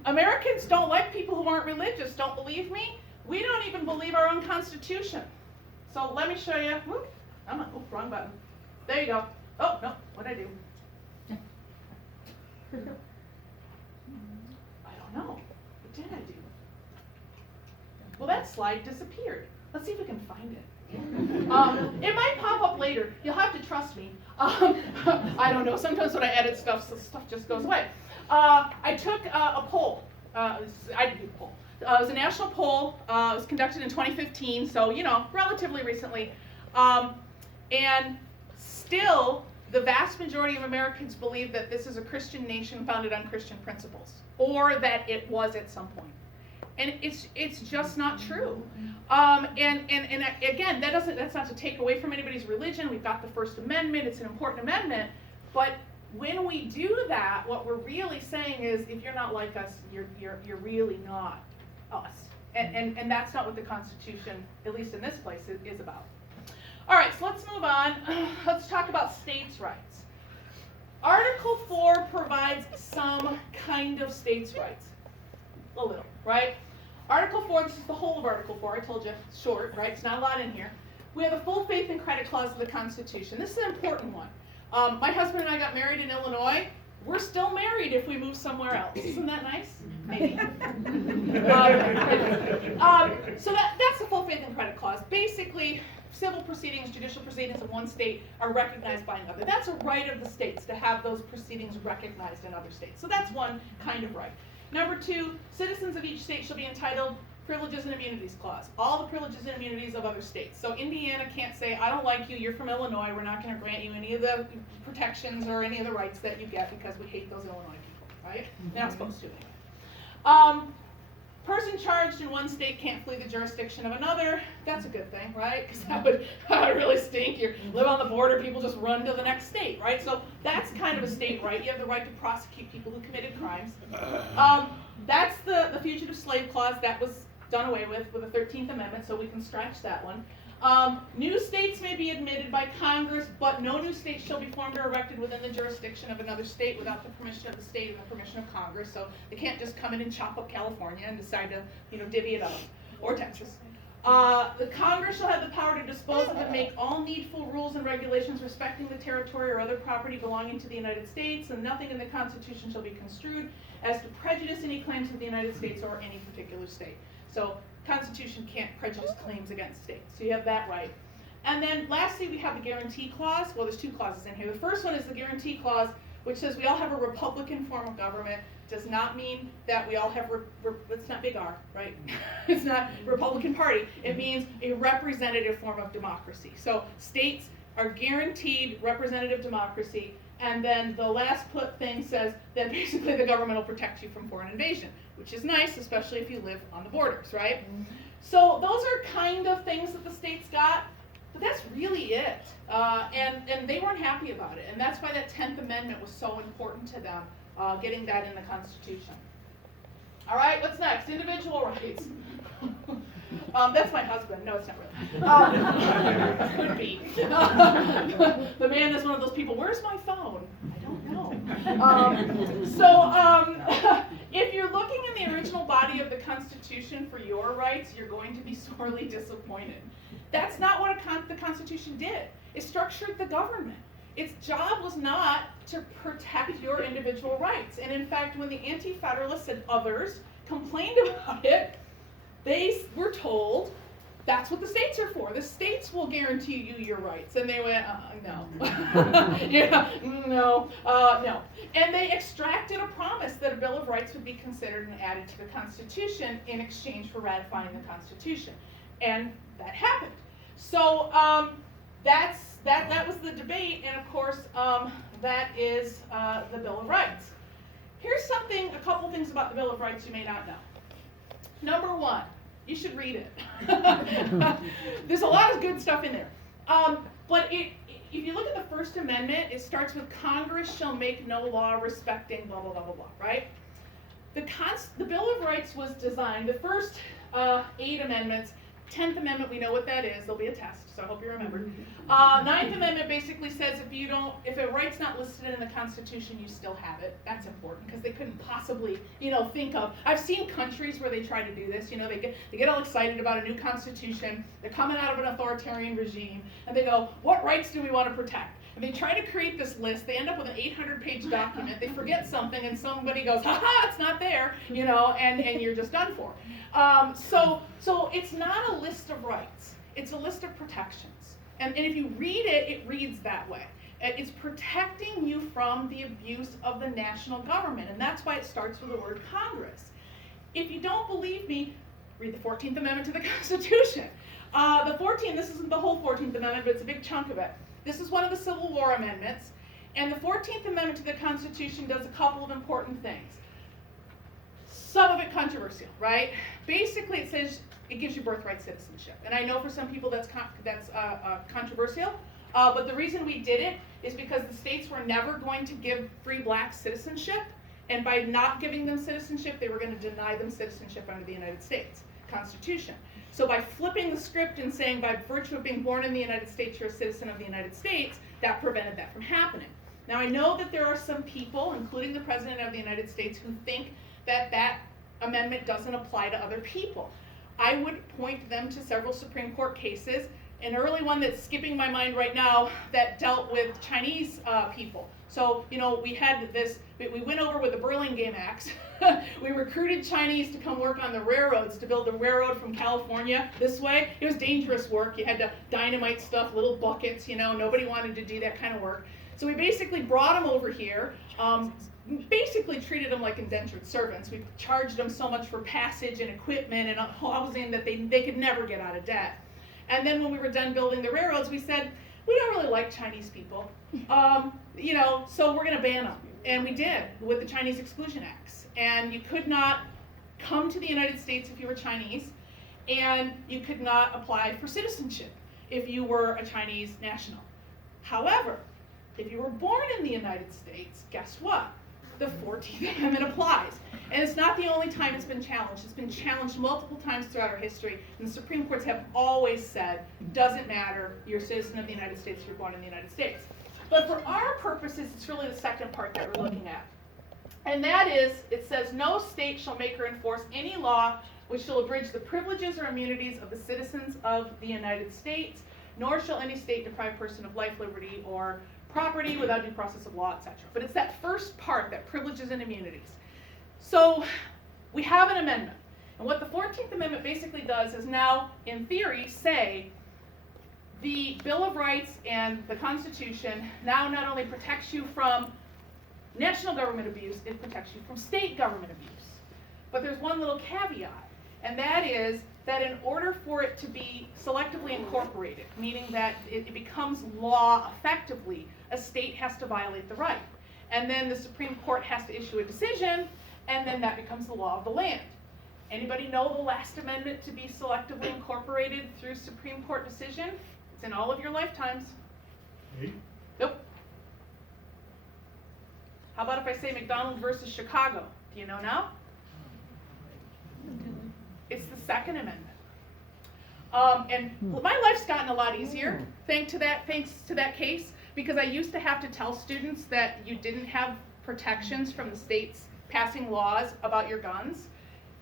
Americans don't like people who aren't religious. Don't believe me? We don't even believe our own Constitution. So let me show you. Whoop, wrong button. There you go. Oh, no, what'd I do? I don't know. What did I do? Well, that slide disappeared. Let's see if we can find it. It might pop up later. You'll have to trust me. I don't know. Sometimes when I edit stuff, stuff just goes away. I took a poll. I didn't do a poll. It was a national poll. It was conducted in 2015, so, relatively recently. And still, the vast majority of Americans believe that this is a Christian nation founded on Christian principles, or that it was at some point. And it's just not true. And again, that's not to take away from anybody's religion. We've got the First Amendment. It's an important amendment. But when we do that, what we're really saying is, if you're not like us, you're really not us. And that's not what the Constitution, at least in this place, is about. All right, so let's move on. Let's talk about states' rights. Article 4 provides some kind of states' rights. A little, right? Article 4, this is the whole of Article 4. I told you, it's short, right? It's not a lot in here. We have the full faith and credit clause of the Constitution. This is an important one. My husband and I got married in Illinois. We're still married if we move somewhere else. Isn't that nice? Maybe. So that's the full faith and credit clause. Basically, civil proceedings, judicial proceedings in one state are recognized by another. That's a right of the states to have those proceedings recognized in other states. So that's one kind of right. Number 2, citizens of each state shall be entitled privileges and immunities clause. All the privileges and immunities of other states. So Indiana can't say, I don't like you, you're from Illinois, we're not going to grant you any of the protections or any of the rights that you get because we hate those Illinois people, right? They're not supposed to anyway. Person charged in one state can't flee the jurisdiction of another. That's a good thing, right? Because that would really stink. You live on the border, people just run to the next state, right? So that's kind of a state right. You have the right to prosecute people who committed crimes. That's the fugitive slave clause that was done away with the 13th Amendment, so we can scratch that one. New states may be admitted by Congress, but no new state shall be formed or erected within the jurisdiction of another state without the permission of the state and the permission of Congress. So they can't just come in and chop up California and decide to, divvy it up, or Texas. The Congress shall have the power to dispose of and make all needful rules and regulations respecting the territory or other property belonging to the United States, and nothing in the Constitution shall be construed as to prejudice any claims of the United States or any particular state. So Constitution can't prejudice claims against states. So you have that right. And then lastly, we have the guarantee clause. Well, there's 2 clauses in here. The first one is the guarantee clause, which says we all have a Republican form of government. Does not mean that we all have, it's not big R, right? It's not Republican Party. It means a representative form of democracy. So states are guaranteed representative democracy. And then the last thing says that basically the government will protect you from foreign invasion, which is nice, especially if you live on the borders, right? Mm-hmm. So those are kind of things that the states got, but that's really it. And they weren't happy about it. And that's why that 10th Amendment was so important to them, getting that in the Constitution. All right, what's next? Individual rights. That's my husband. No, it's not really. Could be. The man is one of those people, where's my phone? I don't know. If you're looking in the original body of the Constitution for your rights, you're going to be sorely disappointed. That's not what the Constitution did. It structured the government. Its job was not to protect your individual rights. And in fact, when the Anti-Federalists and others complained about it, they were told, that's what the states are for. The states will guarantee you your rights. And they went, no. No. And they extracted a promise that a Bill of Rights would be considered and added to the Constitution in exchange for ratifying the Constitution. And that happened. So that was the debate. And of course, that is the Bill of Rights. Here's a couple things about the Bill of Rights you may not know. Number one, you should read it. There's a lot of good stuff in there. But if you look at the First Amendment, it starts with Congress shall make no law respecting blah, blah, blah, blah, blah, right? The Bill of Rights was designed, the first 8 amendments, 10th Amendment, we know what that is, there'll be a test, so I hope you remember. 9th Amendment basically says if a right's not listed in the Constitution, you still have it. That's important, because they couldn't possibly, think of, I've seen countries where they try to do this, they get all excited about a new Constitution, they're coming out of an authoritarian regime, and they go, what rights do we want to protect? And they try to create this list, they end up with an 800-page document, they forget something, and somebody goes, ha-ha, it's not there, and you're just done for. So it's not a list of rights, it's a list of protections. And if you read it, it reads that way. It's protecting you from the abuse of the national government, and that's why it starts with the word Congress. If you don't believe me, read the 14th Amendment to the Constitution. This isn't the whole 14th Amendment, but it's a big chunk of it. This is one of the Civil War amendments, and the 14th Amendment to the Constitution does a couple of important things. Some of it controversial, right? Basically, it says it gives you birthright citizenship, and I know for some people that's controversial, but the reason we did it is because the states were never going to give free blacks citizenship, and by not giving them citizenship, they were going to deny them citizenship under the United States Constitution. So by flipping the script and saying by virtue of being born in the United States, you're a citizen of the United States, that prevented that from happening. Now I know that there are some people, including the President of the United States, who think that that amendment doesn't apply to other people. I would point them to several Supreme Court cases, an early one that's skipping my mind right now that dealt with Chinese people. So, we had this, we went over with the Burlingame Acts. We recruited Chinese to come work on the railroads, to build the railroad from California this way. It was dangerous work. You had to dynamite stuff, little buckets, nobody wanted to do that kind of work. So we basically brought them over here, basically treated them like indentured servants. We charged them so much for passage and equipment and housing that they could never get out of debt. And then when we were done building the railroads, we said, we don't really like Chinese people, so we're going to ban them. And we did with the Chinese Exclusion Acts. And you could not come to the United States if you were Chinese, and you could not apply for citizenship if you were a Chinese national. However, if you were born in the United States, guess what? The 14th Amendment applies. And it's not the only time it's been challenged. It's been challenged multiple times throughout our history, and the Supreme Courts have always said, doesn't matter, you're a citizen of the United States, you're born in the United States. But for our purposes, it's really the second part that we're looking at. And that is, it says, no state shall make or enforce any law which shall abridge the privileges or immunities of the citizens of the United States, nor shall any state deprive person of life, liberty, or property without due process of law, etc. But it's that first part, that privileges and immunities. So we have an amendment. And what the 14th Amendment basically does is now, in theory, say the Bill of Rights and the Constitution now not only protects you from national government abuse, it protects you from state government abuse. But there's one little caveat, and that is that in order for it to be selectively incorporated, meaning that it becomes law effectively, a state has to violate the right. And then the Supreme Court has to issue a decision, and then that becomes the law of the land. Anybody know the last amendment to be selectively incorporated through Supreme Court decision? It's in all of your lifetimes. Nope. How about if I say McDonald versus Chicago? Do you know now? It's the Second Amendment. And my life's gotten a lot easier thanks to that case, because I used to have to tell students that you didn't have protections from the states passing laws about your guns,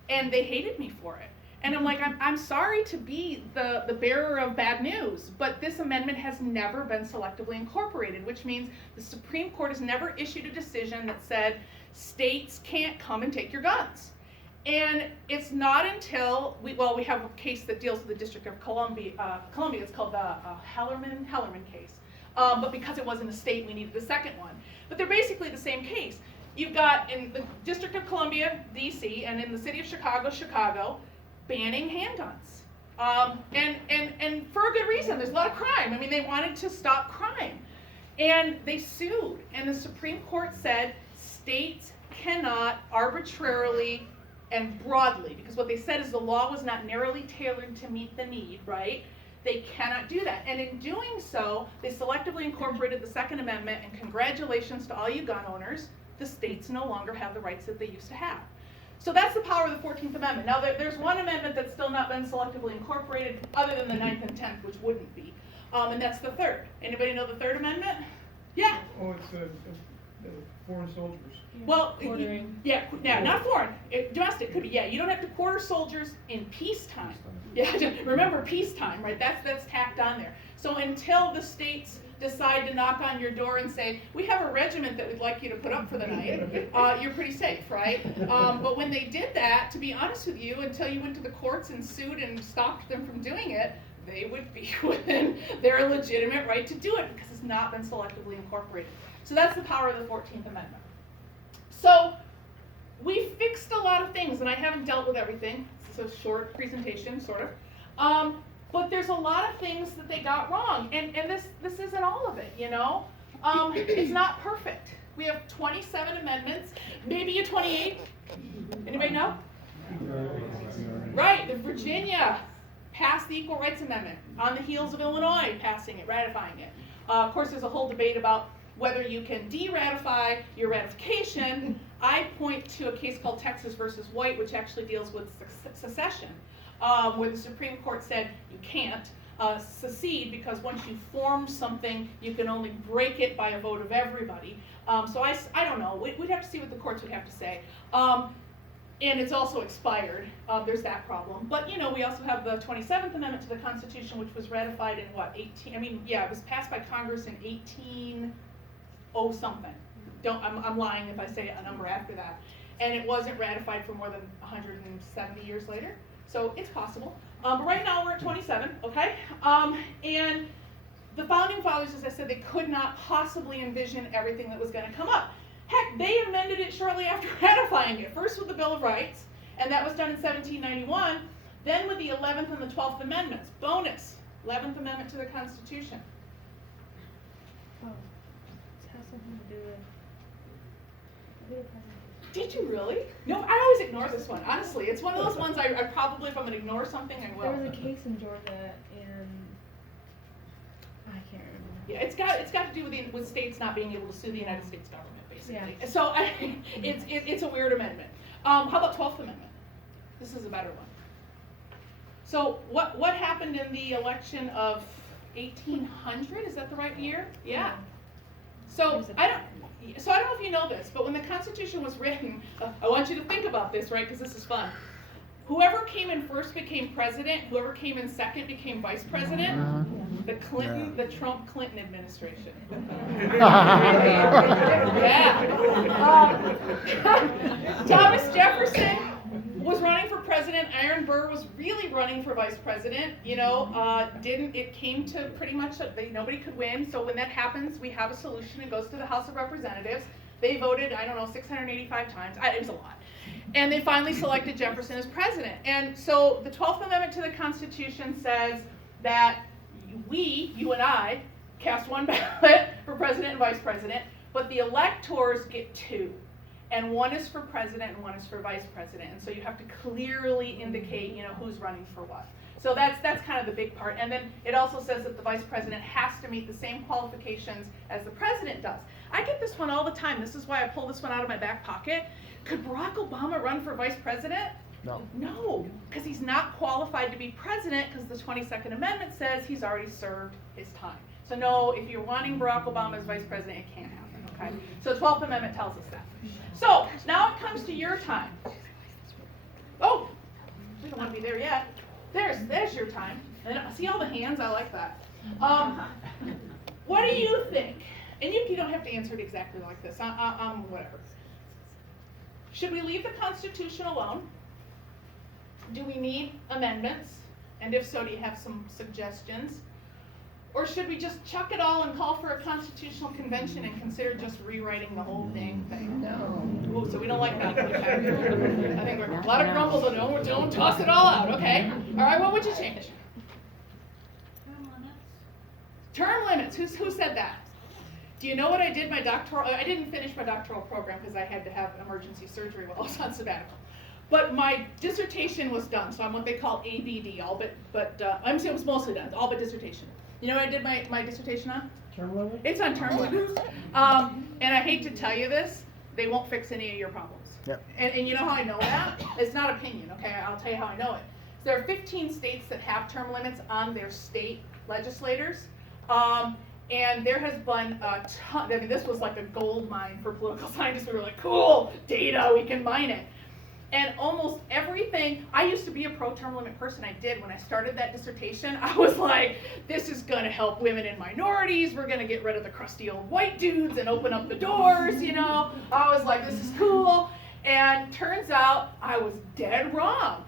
and they hated me for it. And I'm like, I'm sorry to be the bearer of bad news, but this amendment has never been selectively incorporated, which means the Supreme Court has never issued a decision that said states can't come and take your guns. And it's not until, we have a case that deals with the District of Columbia, it's called the Hellerman case. But because it wasn't a state, we needed a second one. But they're basically the same case. You've got in the District of Columbia, DC, and in the city of Chicago, banning handguns. And for a good reason. There's a lot of crime. I mean, they wanted to stop crime. And they sued, and the Supreme Court said states cannot arbitrarily and broadly, because what they said is the law was not narrowly tailored to meet the need, right? They cannot do that. And in doing so, they selectively incorporated the Second Amendment, and congratulations to all you gun owners, the states no longer have the rights that they used to have. So that's the power of the 14th Amendment. Now there's one amendment that's still not been selectively incorporated, other than the 9th and 10th, which wouldn't be. And that's the third. Anybody know the Third Amendment? Yeah. Oh, it's foreign soldiers. Well, Quartering. yeah, now not foreign, domestic could be. Yeah, you don't have to quarter soldiers in peacetime. Yeah, remember peacetime, right? That's tacked on there. So until the states decide to knock on your door and say, we have a regiment that we'd like you to put up for the night, you're pretty safe, right? But when they did that, to be honest with you, until you went to the courts and sued and stopped them from doing it, they would be within their legitimate right to do it because it's not been selectively incorporated. So that's the power of the 14th Amendment. So we fixed a lot of things, and I haven't dealt with everything. It's a short presentation, sort of. But there's a lot of things that they got wrong, and this isn't all of it, you know? It's not perfect. We have 27 amendments, maybe a 28th. Anybody know? Right, the Virginia passed the Equal Rights Amendment on the heels of Illinois passing it, ratifying it. Of course, there's a whole debate about whether you can de-ratify your ratification. I point to a case called Texas versus White, which actually deals with secession, where the Supreme Court said you can't secede because once you form something, you can only break it by a vote of everybody. So I don't know. We'd have to see what the courts would have to say. And it's also expired. There's that problem. But, you know, we also have the 27th Amendment to the Constitution, which was ratified in, what, it was passed by Congress in 18-oh-something. I'm lying if I say a number after that. And it wasn't ratified for more than 170 years later. So it's possible. But right now we're at 27, okay? And the Founding Fathers, as I said, they could not possibly envision everything that was going to come up. Heck, they amended it shortly after ratifying it. First with the Bill of Rights, and that was done in 1791. Then with the 11th and the 12th Amendments. Bonus, 11th Amendment to the Constitution. Oh, it has something to do with. Did you really? No, I always ignore this one. Honestly, it's one of those ones I probably, if I'm going to ignore something, I will. There was a case in Georgia, and I can't remember. Yeah, it's got to do with states not being able to sue the United States government, basically. Yeah. So it's a weird amendment. How about 12th Amendment? This is a better one. So what happened in the election of 1800? Is that the right year? Yeah. So I don't know if you know this, but when the Constitution was written, I want you to think about this, right? Because this is fun. Whoever came in first became president. Whoever came in second became vice president. The Trump-Clinton administration. Yeah. Thomas Jefferson was running for president. Aaron Burr was really running for vice president. You know, it came to pretty much nobody could win. So when that happens, we have a solution. It goes to the House of Representatives. They voted, 685 times. It was a lot. And they finally selected Jefferson as president. And so the 12th Amendment to the Constitution says that you and I, cast one ballot for president and vice president, but the electors get two. And one is for president and one is for vice president. And so you have to clearly indicate, who's running for what. So that's kind of the big part. And then it also says that the vice president has to meet the same qualifications as the president does. I get this one all the time. This is why I pull this one out of my back pocket. Could Barack Obama run for vice president? No, because he's not qualified to be president because the 22nd Amendment says he's already served his time. So no, if you're wanting Barack Obama as vice president, it can't happen, okay? So the 12th Amendment tells us that. So now it comes to your time. Oh, we don't want to be there yet. There's your time. And see all the hands? I like that. What do you think? And you don't have to answer it exactly like this. Whatever. Should we leave the Constitution alone? Do we need amendments? And if so, do you have some suggestions? Or should we just chuck it all and call for a constitutional convention and consider just rewriting the whole dang thing? No. Ooh, so we don't like that. Okay. I think a lot of grumbles on don't toss it all out. Okay. All right. What would you change? Term limits. Term limits. Who said that? Do you know what I did my doctoral, I didn't finish my doctoral program because I had to have emergency surgery while I was on sabbatical. But my dissertation was done, so I'm what they call ABD, all but I'm saying it was mostly done, all but dissertation. You know what I did my dissertation on? Term limit? It's on term limits. And I hate to tell you this, they won't fix any of your problems. Yep. And you know how I know that? It's not opinion, okay? I'll tell you how I know it. There are 15 states that have term limits on their state legislators. And there has been a ton, I mean, this was like a gold mine for political scientists. We were like, cool, data, we can mine it. And almost everything, I used to be a pro-term limit person. I did. When I started that dissertation, I was like, this is going to help women and minorities. We're going to get rid of the crusty old white dudes and open up the doors, you know. I was like, this is cool. And turns out I was dead wrong.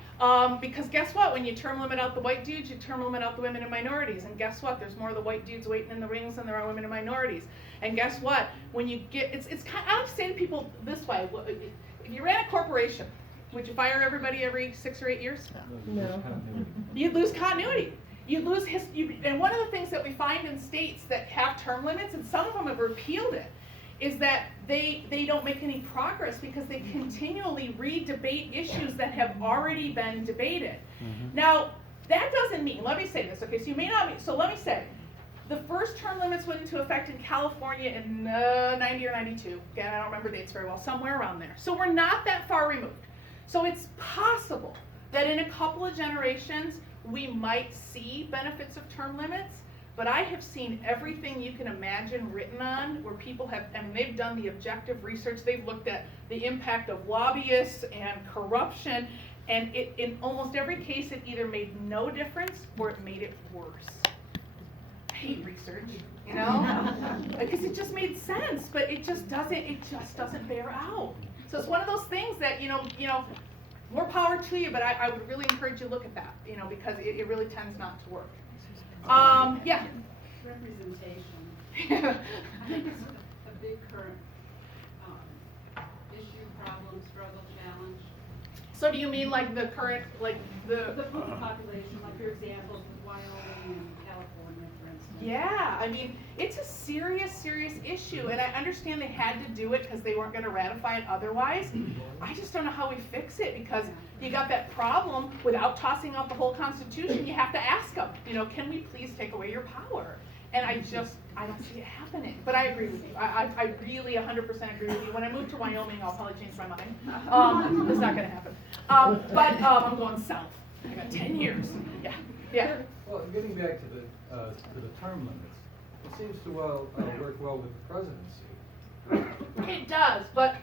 Because guess what? When you term limit out the white dudes, you term limit out the women and minorities. And guess what? There's more of the white dudes waiting in the rings than there are women and minorities. And guess what? When you get, it's kind of, I like to say to people this way, if you ran a corporation, would you fire everybody every 6 or 8 years? No. You'd lose continuity. You'd lose and one of the things that we find in states that have term limits, and some of them have repealed it, is that they don't make any progress because they continually re-debate issues that have already been debated. Now, that doesn't mean, let me say this, okay, so you may not be, so let me say, the first term limits went into effect in California in 90 or 92. Again, I don't remember dates very well, somewhere around there. So we're not that far removed. So it's possible that in a couple of generations, we might see benefits of term limits, but I have seen everything you can imagine written on where people have, I mean, they've done the objective research, they've looked at the impact of lobbyists and corruption, and in almost every case, it either made no difference or it made it worse. I hate research, you know, because it just made sense, but it just doesn't bear out. So it's one of those things that, you know, more power to you, but I would really encourage you to look at that, you know, because it really tends not to work. Yeah. Representation. I think it's a big current issue, problem, struggle, challenge. So do you mean like the current, like The population, like your examples with Wyoming and California, for instance. Yeah, I mean, it's a serious issue, and I understand they had to do it because they weren't going to ratify it otherwise. I just don't know how we fix it, because you got that problem without tossing out the whole Constitution. You have to ask them, you know, can we please take away your power? And I don't see it happening. But I agree with you. I really 100% agree with you. When I move to Wyoming, I'll probably change my mind. It's not going to happen. But I'm going south. I got 10 years. Yeah. Well, getting back to the term limits, it seems to work well with the presidency. It does, but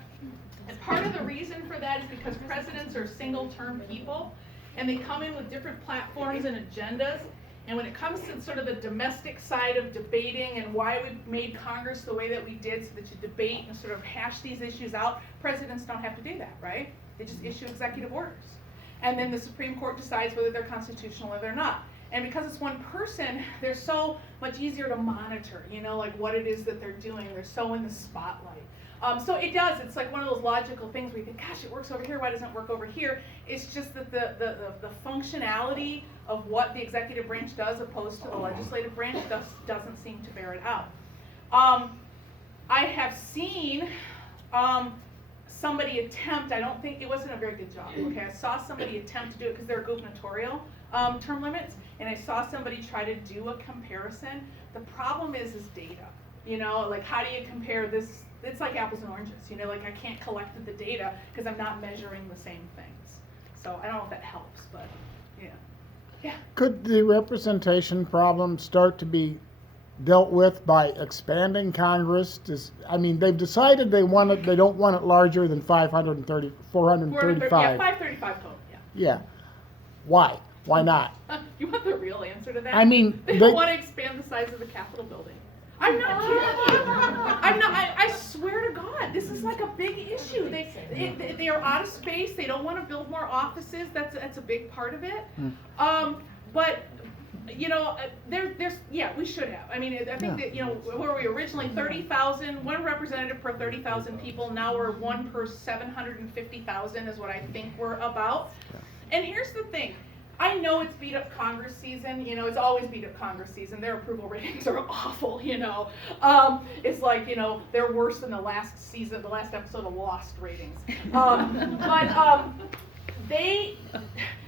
part of the reason for that is because presidents are single-term people, and they come in with different platforms and agendas. And when it comes to sort of the domestic side of debating and why we made Congress the way that we did, so that you debate and sort of hash these issues out, presidents don't have to do that, right? They just issue executive orders. And then the Supreme Court decides whether they're constitutional or they're not. And because it's one person, they're so much easier to monitor, you know, like what it is that they're doing. They're so in the spotlight. So it does. It's like one of those logical things where you think, gosh, it works over here. Why doesn't it work over here? It's just that the functionality of what the executive branch does opposed to the legislative branch doesn't seem to bear it out. I have seen somebody attempt, I don't think, it wasn't a very good job, okay? I saw somebody attempt to do it because they're gubernatorial term limits, and I saw somebody try to do a comparison. The problem is data. You know, like how do you compare this? It's like apples and oranges, you know, like I can't collect the data because I'm not measuring the same things. So I don't know if that helps, but yeah. Yeah. Could the representation problem start to be dealt with by expanding Congress? I mean, they've decided they don't want it larger than 435. 535 total, yeah. Yeah. Why? Why not? You want the real answer to that? I mean, they don't want to expand the size of the Capitol building. I'm not kidding you. I swear to God, this is like a big issue. They are out of space. They don't want to build more offices. That's a big part of it. But you know, yeah, we should have. I mean, I think that, you know, where we originally 30,000, one representative per 30,000 people. Now we're one per 750,000 is what I think we're about. And here's the thing. I know it's beat up Congress season, you know, it's always beat up Congress season. Their approval ratings are awful, you know. It's like, you know, they're worse than the last season, the last episode of Lost ratings.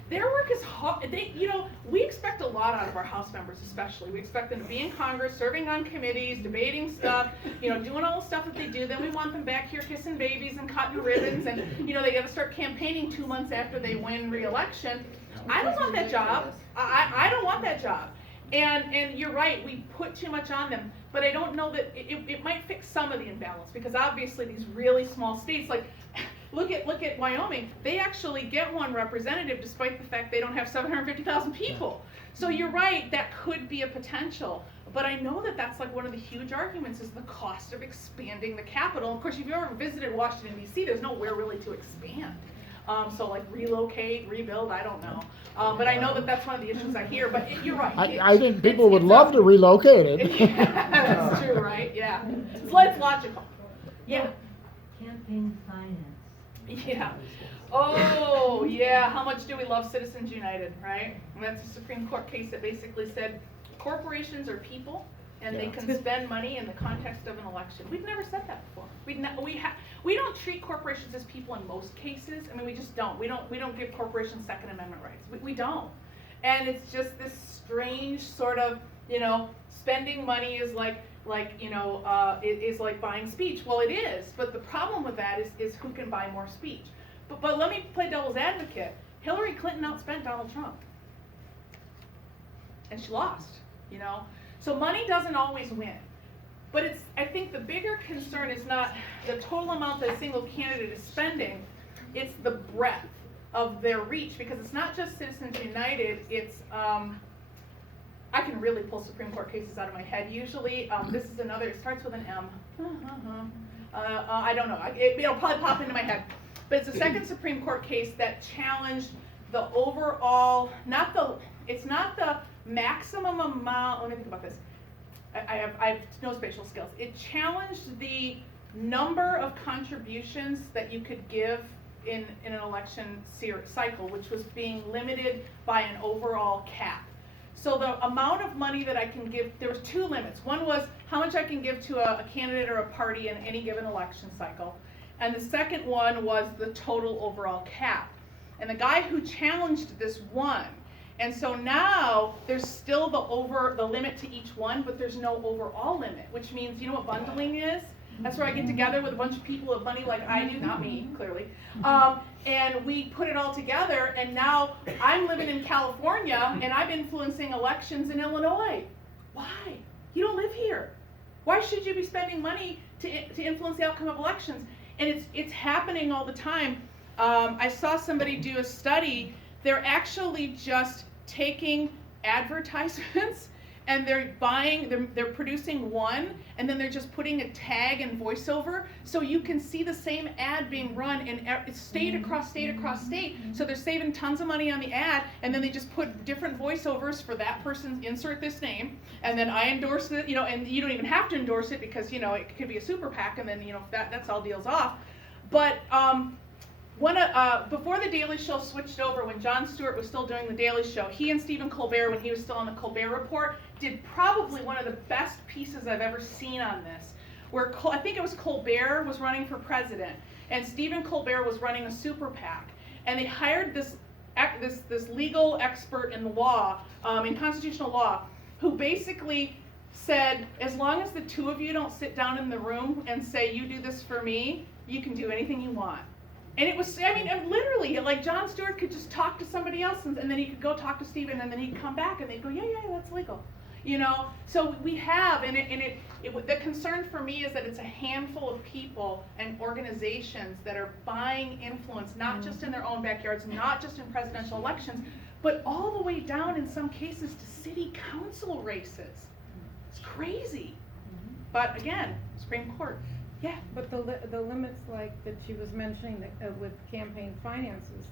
Their work is hard. You know, we expect a lot out of our House members, especially. We expect them to be in Congress, serving on committees, debating stuff, you know, doing all the stuff that they do. Then we want them back here kissing babies and cutting ribbons, and you know, they got to start campaigning 2 months after they win re-election. I don't want that job. I don't want that job. And you're right, we put too much on them, but I don't know that it might fix some of the imbalance, because obviously these really small states, like look at Wyoming, they actually get one representative despite the fact they don't have 750,000 people. So you're right, that could be a potential. But I know that that's like one of the huge arguments is the cost of expanding the capital. Of course, if you've ever visited Washington, D.C., there's nowhere really to expand. So like relocate, rebuild, I don't know. But I know that that's one of the issues I hear, but you're right. I think people would love to relocate it. Yeah, that's true, right? Yeah. It's logical. Yeah. Campaign finance. Yeah. Oh, yeah. How much do we love Citizens United, right? And that's a Supreme Court case that basically said corporations are people, and they can spend money in the context of an election. We've never said that before. We don't treat corporations as people in most cases. I mean, we just don't. We don't give corporations Second Amendment rights. We don't. And it's just this strange sort of, you know, spending money is like you know, it is like buying speech. Well, it is, but the problem with that is who can buy more speech. But let me play devil's advocate. Hillary Clinton outspent Donald Trump, and she lost. You know, so money doesn't always win. But I think the bigger concern is not the total amount that a single candidate is spending, it's the breadth of their reach, because it's not just Citizens United, it's, I can really pull Supreme Court cases out of my head. Usually, this is another, it starts with an M. I don't know, it'll probably pop into my head. But it's a second Supreme Court case that challenged the overall, it's not the maximum amount, let me think about this. I have no spatial skills. It challenged the number of contributions that you could give in an election cycle, which was being limited by an overall cap. So the amount of money that I can give, there was 2 limits. One was how much I can give to a candidate or a party in any given election cycle. And the second one was the total overall cap. And the guy who challenged this won. And so now there's still the limit to each one, but there's no overall limit, which means, you know what bundling is? That's where I get together with a bunch of people with money like I do, not me, clearly. And we put it all together, and now I'm living in California, and I'm influencing elections in Illinois. Why? You don't live here. Why should you be spending money to influence the outcome of elections? And it's happening all the time. I saw somebody do a study. They're actually just taking advertisements and they're producing one, and then they're just putting a tag and voiceover, so you can see the same ad being run in state across state across state. So they're saving tons of money on the ad, and then they just put different voiceovers for that person's, insert this name, and then I endorse it, you know, and you don't even have to endorse it because, you know, it could be a super PAC, and then, you know, that's all deals off. But before the Daily Show switched over, when Jon Stewart was still doing the Daily Show, he and Stephen Colbert, when he was still on the Colbert Report, did probably one of the best pieces I've ever seen on this, where I think it was Colbert was running for president, and Stephen Colbert was running a super PAC, and they hired this legal expert in the law, in constitutional law, who basically said, as long as the two of you don't sit down in the room and say, you do this for me, you can do anything you want. And it was, I mean, literally, like Jon Stewart could just talk to somebody else, and then he could go talk to Stephen, and then he'd come back, and they'd go, yeah, that's legal. You know, so we have, the concern for me is that it's a handful of people and organizations that are buying influence, not just in their own backyards, not just in presidential elections, but all the way down in some cases to city council races. It's crazy. But again, Supreme Court. Yeah. But the limits like that she was mentioning with campaign finances,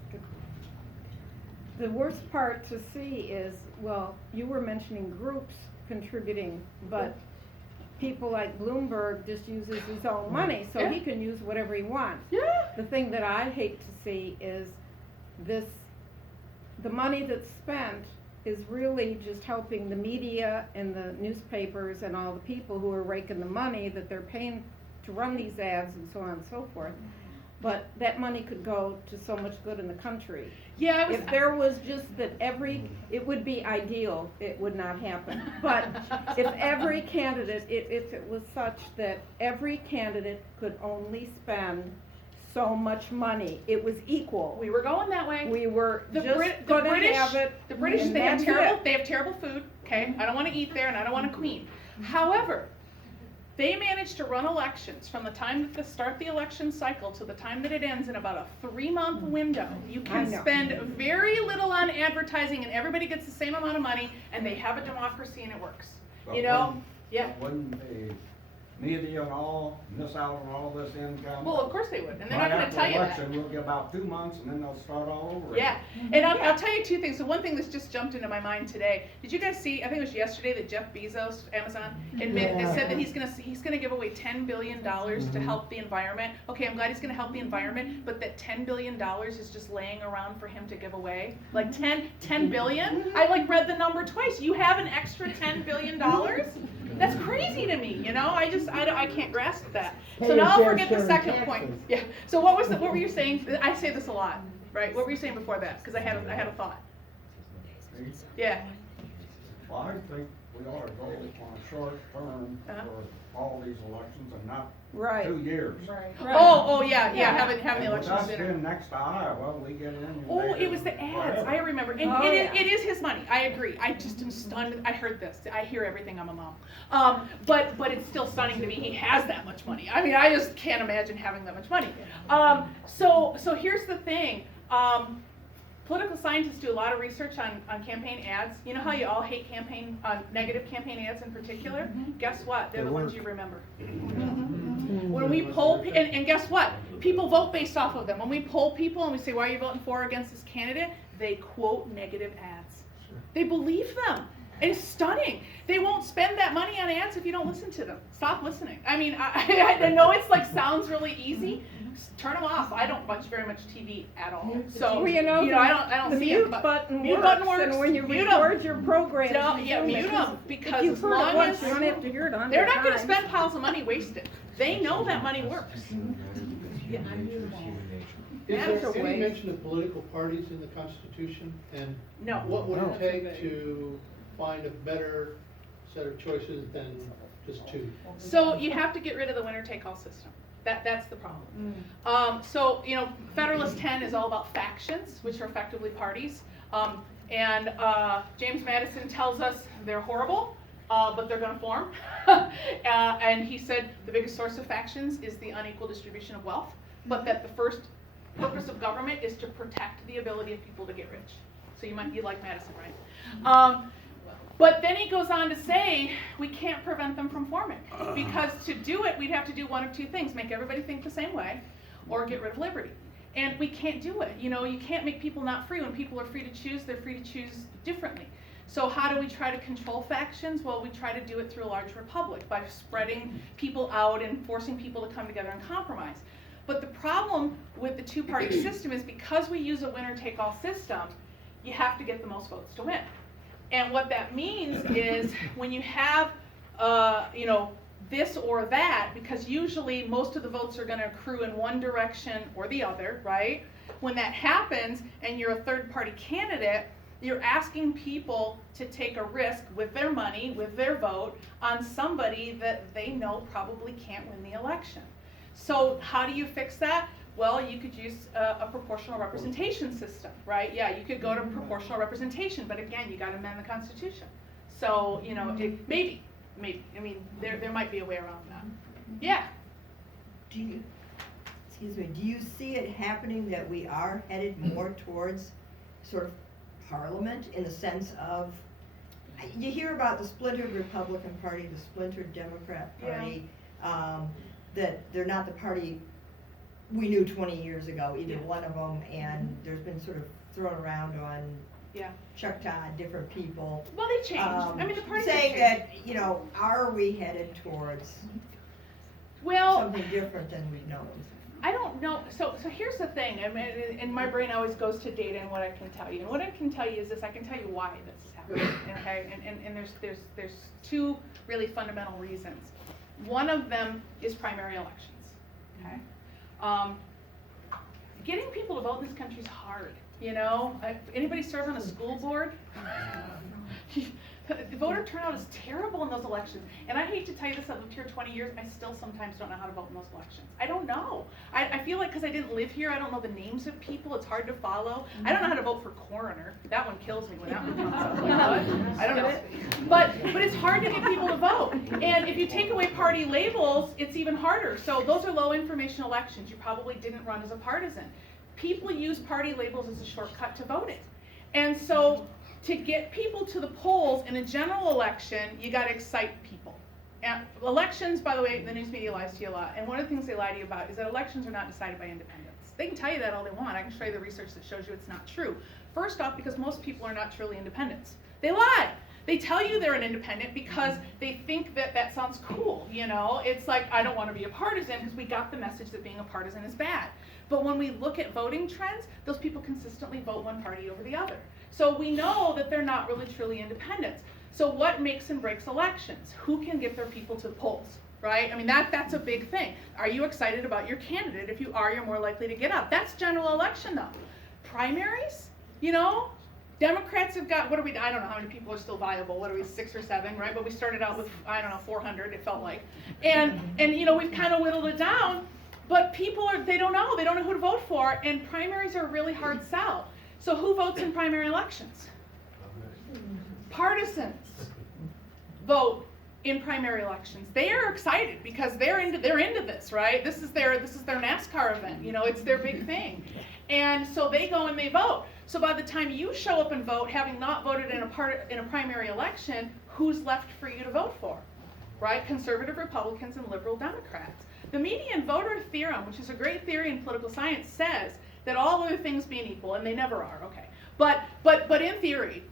the worst part to see is, well, you were mentioning groups contributing, but people like Bloomberg just uses his own money, so he can use whatever he wants. Yeah. The thing that I hate to see is this the money that's spent is really just helping the media and the newspapers and all the people who are raking the money that they're paying to run these ads and so on and so forth. But that money could go to so much good in the country. Yeah, If there was just that it would be ideal, it would not happen. But if every candidate, if it was such that every candidate could only spend so much money, it was equal. we were going that way. We were The just Brit- the gonna British, have it. the British, and they have that's terrible, it. they have terrible food. Okay, I don't want to eat there, and I don't want to clean. However, they managed to run elections from the time that they start the election cycle to the time that it ends in about a 3-month window. You I can know. spend very little on advertising, and everybody gets the same amount of money, and they have a democracy, and it works. You know? Yeah. Wouldn't the media and all miss out on all this income? Well, of course they would, and they're Right not going to after tell you that. election, we'll get about 2 months and then they'll start all over Yeah, again. and I'll tell you 2 things. So one thing that's just jumped into my mind today. Did you guys see? I think it was yesterday that Jeff Bezos, Amazon, said that he's gonna give away $10 billion to help the environment. Okay, I'm glad he's gonna help the environment, but that $10 billion is just laying around for him to give away. Like 10 billion? I like read the number twice. You have an extra $10 billion? That's crazy to me. You know, I can't grasp that. So now I'll forget the second point. Yeah. So what were you saying? I say this a lot, right? What were you saying before that? Because I had a thought. Yeah. Well, I think we ought to go on a short term Uh-huh. for all these elections and not Right. 2 years. Right. Oh yeah, having the And with elections us sooner. being next to Iowa, we get in. and Oh, they it was the do ads. whatever. I remember. And Oh, it yeah. is his money. I agree. I just am stunned. I heard this. I hear everything. I'm a mom. But it's still stunning to me. He has that much money. I mean, I just can't imagine having that much money. So here's the thing. Political scientists do a lot of research on campaign ads. You know how you all hate negative campaign ads in particular? Guess what? They're the ones you remember. When we poll, and guess what? People vote based off of them. When we poll people and we say, why are you voting for or against this candidate? They quote negative ads. They believe them. It's stunning. They won't spend that money on ads if you don't listen to them. Stop listening. I mean, I know it's like sounds really easy. Turn them off. I don't watch very much TV at all. So Well, I don't the see mute it. But button mute works, button works. and when you Mute 'em. record your program, Don't- yeah, mute 'em, because if you've as heard long it once, as- you don't have to hear it 100 They're not going to times. spend piles of money wasted. They know that money works. Is That's there a any waste. mention of political parties in the Constitution? And No. what would No. it take to find a better set of choices than just 2? So you have to get rid of the winner-take-all system. That's the problem. So, Federalist 10 is all about factions, which are effectively parties. And James Madison tells us they're horrible, but they're going to form. And he said the biggest source of factions is the unequal distribution of wealth, but that the first purpose of government is to protect the ability of people to get rich. So you like Madison, right? But then he goes on to say we can't prevent them from forming, because to do it we'd have to do one of 2 things: make everybody think the same way, or get rid of liberty. And we can't do it. You can't make people not free. When people are free to choose, they're free to choose differently. So how do we try to control factions? Well, we try to do it through a large republic by spreading people out and forcing people to come together and compromise. But the problem with the 2-party system is because we use a winner-take-all system, you have to get the most votes to win. And what that means is when you have, this or that, because usually most of the votes are going to accrue in one direction or the other, right? When that happens and you're a third-party candidate, you're asking people to take a risk with their money, with their vote, on somebody that they know probably can't win the election. So how do you fix that? Well, you could use a proportional representation system, right? Yeah, you could go to proportional representation, but again, you got to amend the Constitution. So, maybe. I mean, there might be a way around that. Yeah. Do you see it happening that we are headed more towards sort of parliament, in the sense of, you hear about the splintered Republican Party, the splintered Democrat Party, that they're not the party we knew 20 years ago, either one of them, and there's been sort of thrown around on Chuck Todd, different people. Well, they changed. I mean, the parties saying have changed. that, are we headed towards Well, something different than we've known? I don't know. So here's the thing. I mean, and my brain always goes to data and what I can tell you. And what I can tell you is this: I can tell you why this is happening. Okay. And there's two really fundamental reasons. One of them is primary elections. Okay. Getting people to vote in this country is hard. You know, anybody serve on a school board? The voter turnout is terrible in those elections. And I hate to tell you this, I've lived here 20 years, I still sometimes don't know how to vote in those elections. I don't know. I feel like because I didn't live here, I don't know the names of people, it's hard to follow. I don't know how to vote for coroner. That one kills me when that one comes up. You know, I don't know. But it's hard to get people to vote. And if you take away party labels, it's even harder. So those are low information elections. You probably didn't run as a partisan. People use party labels as a shortcut to voting. And so to get people to the polls in a general election, you got to excite people. And elections, by the way, the news media lies to you a lot. And one of the things they lie to you about is that elections are not decided by independents. They can tell you that all they want. I can show you the research that shows you it's not true. First off, because most people are not truly independents. They lie. They tell you they're an independent because they think that that sounds cool, you know? It's like, I don't want to be a partisan because we got the message that being a partisan is bad. But when we look at voting trends, those people consistently vote one party over the other. So we know that they're not really truly independents. So what makes and breaks elections? Who can get their people to the polls, right? I mean, that's a big thing. Are you excited about your candidate? If you are, you're more likely to get out. That's general election though. Primaries, you know? Democrats have got, I don't know how many people are still viable. What are we, 6 or 7, right? But we started out with, 400, it felt like. And you know, we've kind of whittled it down. But people they don't know who to vote for, and primaries are a really hard sell. So who votes in primary elections? Partisans vote in primary elections. They are excited because they're into this, right? This is their NASCAR event, you know, it's their big thing. And so they go and they vote. So by the time you show up and vote, having not voted in a primary election, who's left for you to vote for? Right? Conservative Republicans and liberal Democrats. The median voter theorem, which is a great theory in political science, says that all other things being equal, and they never are, okay. But in theory,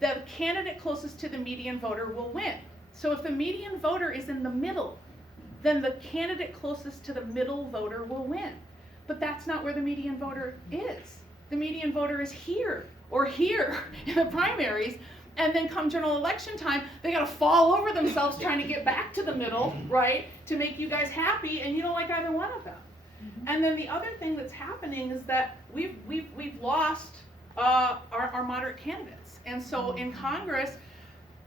the candidate closest to the median voter will win. So if the median voter is in the middle, then the candidate closest to the middle voter will win. But that's not where the median voter is. The median voter is here or here in the primaries. And then come general election time, they gotta fall over themselves trying to get back to the middle, right? To make you guys happy, and you don't like either one of them. And then the other thing that's happening is that we've lost our moderate candidates. And so in Congress,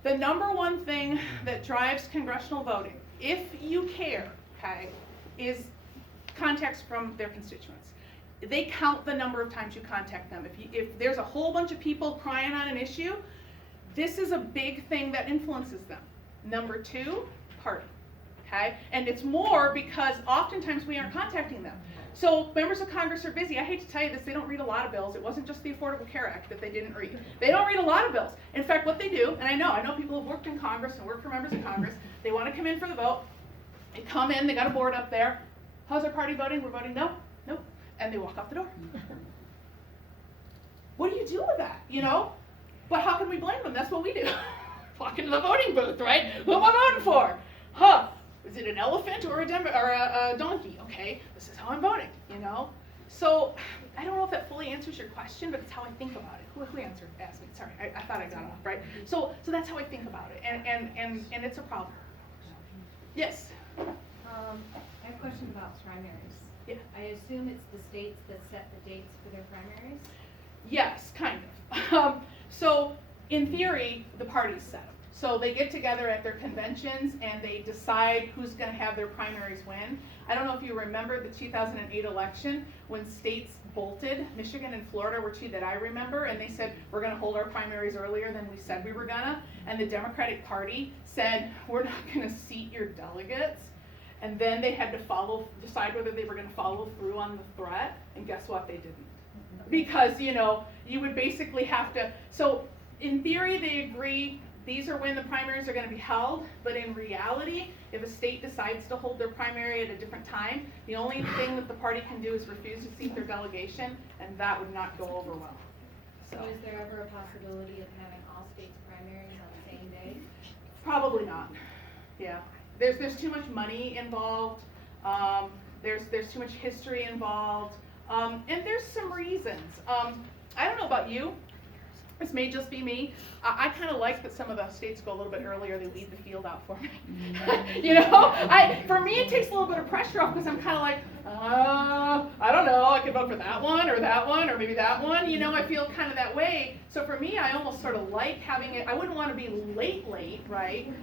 the number one thing that drives congressional voting, if you care, okay, is contacts from their constituents. They count the number of times you contact them. If there's a whole bunch of people crying on an issue, this is a big thing that influences them. Number 2, party, okay? And it's more because oftentimes we aren't contacting them. So members of Congress are busy. I hate to tell you this, they don't read a lot of bills. It wasn't just the Affordable Care Act that they didn't read. They don't read a lot of bills. In fact, what they do, and I know people who've worked in Congress and worked for members of Congress, they want to come in for the vote. They come in, they got a board up there. How's our party voting? We're voting no, no, and they walk out the door. What do you do with that, you know? But how can we blame them? That's what we do. Walk into the voting booth, right? Who am I voting for? Huh? Is it an elephant or a donkey? Okay, this is how I'm voting, you know? So I don't know if that fully answers your question, but it's how I think about it. Who asked me? Sorry, I thought I got off, right? So that's how I think about it, and it's a problem. Yes? I have a question about primaries. Yeah. I assume it's the states that set the dates for their primaries? Yes, kind of. So in theory, the parties set them. So they get together at their conventions and they decide who's going to have their primaries win. I don't know if you remember the 2008 election when states bolted. Michigan and Florida were 2 that I remember, and they said, we're going to hold our primaries earlier than we said we were gonna. And the Democratic Party said, we're not going to seat your delegates. And then they had to decide whether they were going to follow through on the threat, and guess what? They didn't. Because, you know, you would basically have to, so in theory they agree these are when the primaries are going to be held, but in reality, if a state decides to hold their primary at a different time, the only thing that the party can do is refuse to seat their delegation, and that would not go over well. So is there ever a possibility of having all states' primaries on the same day? Probably not. Yeah. There's too much money involved. There's too much history involved, and there's some reasons. I don't know about you. This may just be me. I kind of like that some of the states go a little bit earlier. They leave the field out for me. You know, for me it takes a little bit of pressure off because I'm kind of like, I don't know. I could vote for that one or maybe that one. You know, I feel kind of that way. So for me, I almost sort of like having it. I wouldn't want to be late, right?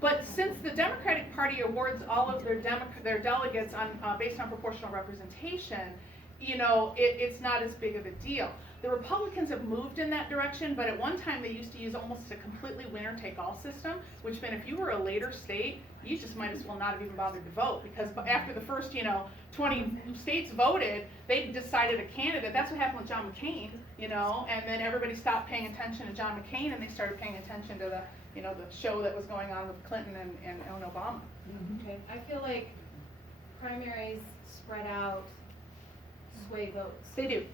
But since the Democratic Party awards all of their delegates based on proportional representation, you know, it's not as big of a deal. The Republicans have moved in that direction, but at one time they used to use almost a completely winner-take-all system, which meant if you were a later state, you just might as well not have even bothered to vote, because after the first, 20 states voted, they decided a candidate. That's what happened with John McCain, and then everybody stopped paying attention to John McCain, and they started paying attention to the show that was going on with Clinton and Obama. Okay, I feel like primaries spread out sway votes. They do,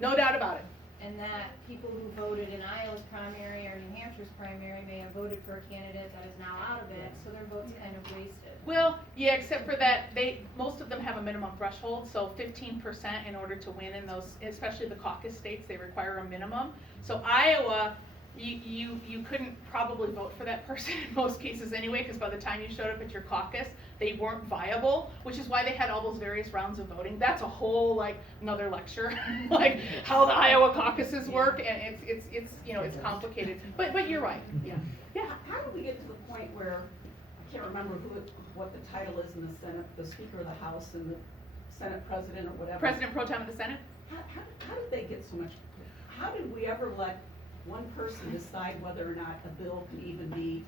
no doubt about it. And that people who voted in Iowa's primary or New Hampshire's primary may have voted for a candidate that is now out of it, so their vote's kind of wasted. Well, yeah, except for that most of them have a minimum threshold, so 15% in order to win in those, especially the caucus states, they require a minimum. So Iowa, you couldn't probably vote for that person in most cases anyway, because by the time you showed up at your caucus, they weren't viable, which is why they had all those various rounds of voting. That's a whole another lecture, like how the Iowa caucuses work, and it's complicated. But you're right. Yeah. How did we get to the point where, I can't remember what the title is in the Senate, the Speaker of the House and the Senate President or whatever? President Pro Tem of the Senate? How did they get so much? How did we ever let one person decide whether or not a bill can even be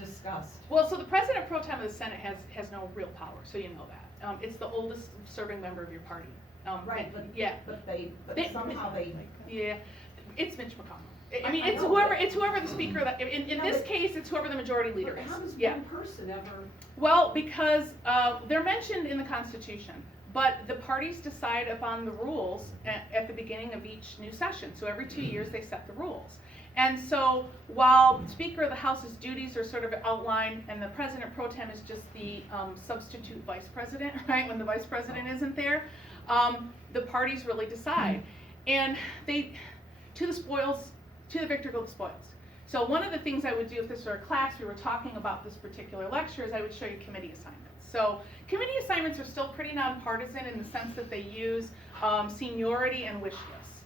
discussed? Well, so the President Pro Tem of the Senate has no real power, so you know that. It's the oldest serving member of your party. Right, but somehow they. Yeah, it's Mitch McConnell. I mean, it's whoever the speaker. In this case, it's whoever the majority leader is. How does one person ever? Well, because they're mentioned in the Constitution, but the parties decide upon the rules at the beginning of each new session. So every 2 years they set the rules. And so while Speaker of the House's duties are sort of outlined, and the President Pro Tem is just the substitute vice president, right, when the vice president isn't there, the parties really decide. And to the victor go the spoils. So one of the things I would do if this were a class, we were talking about this particular lecture, is I would show you committee assignments. So committee assignments are still pretty nonpartisan in the sense that they use seniority and wish lists.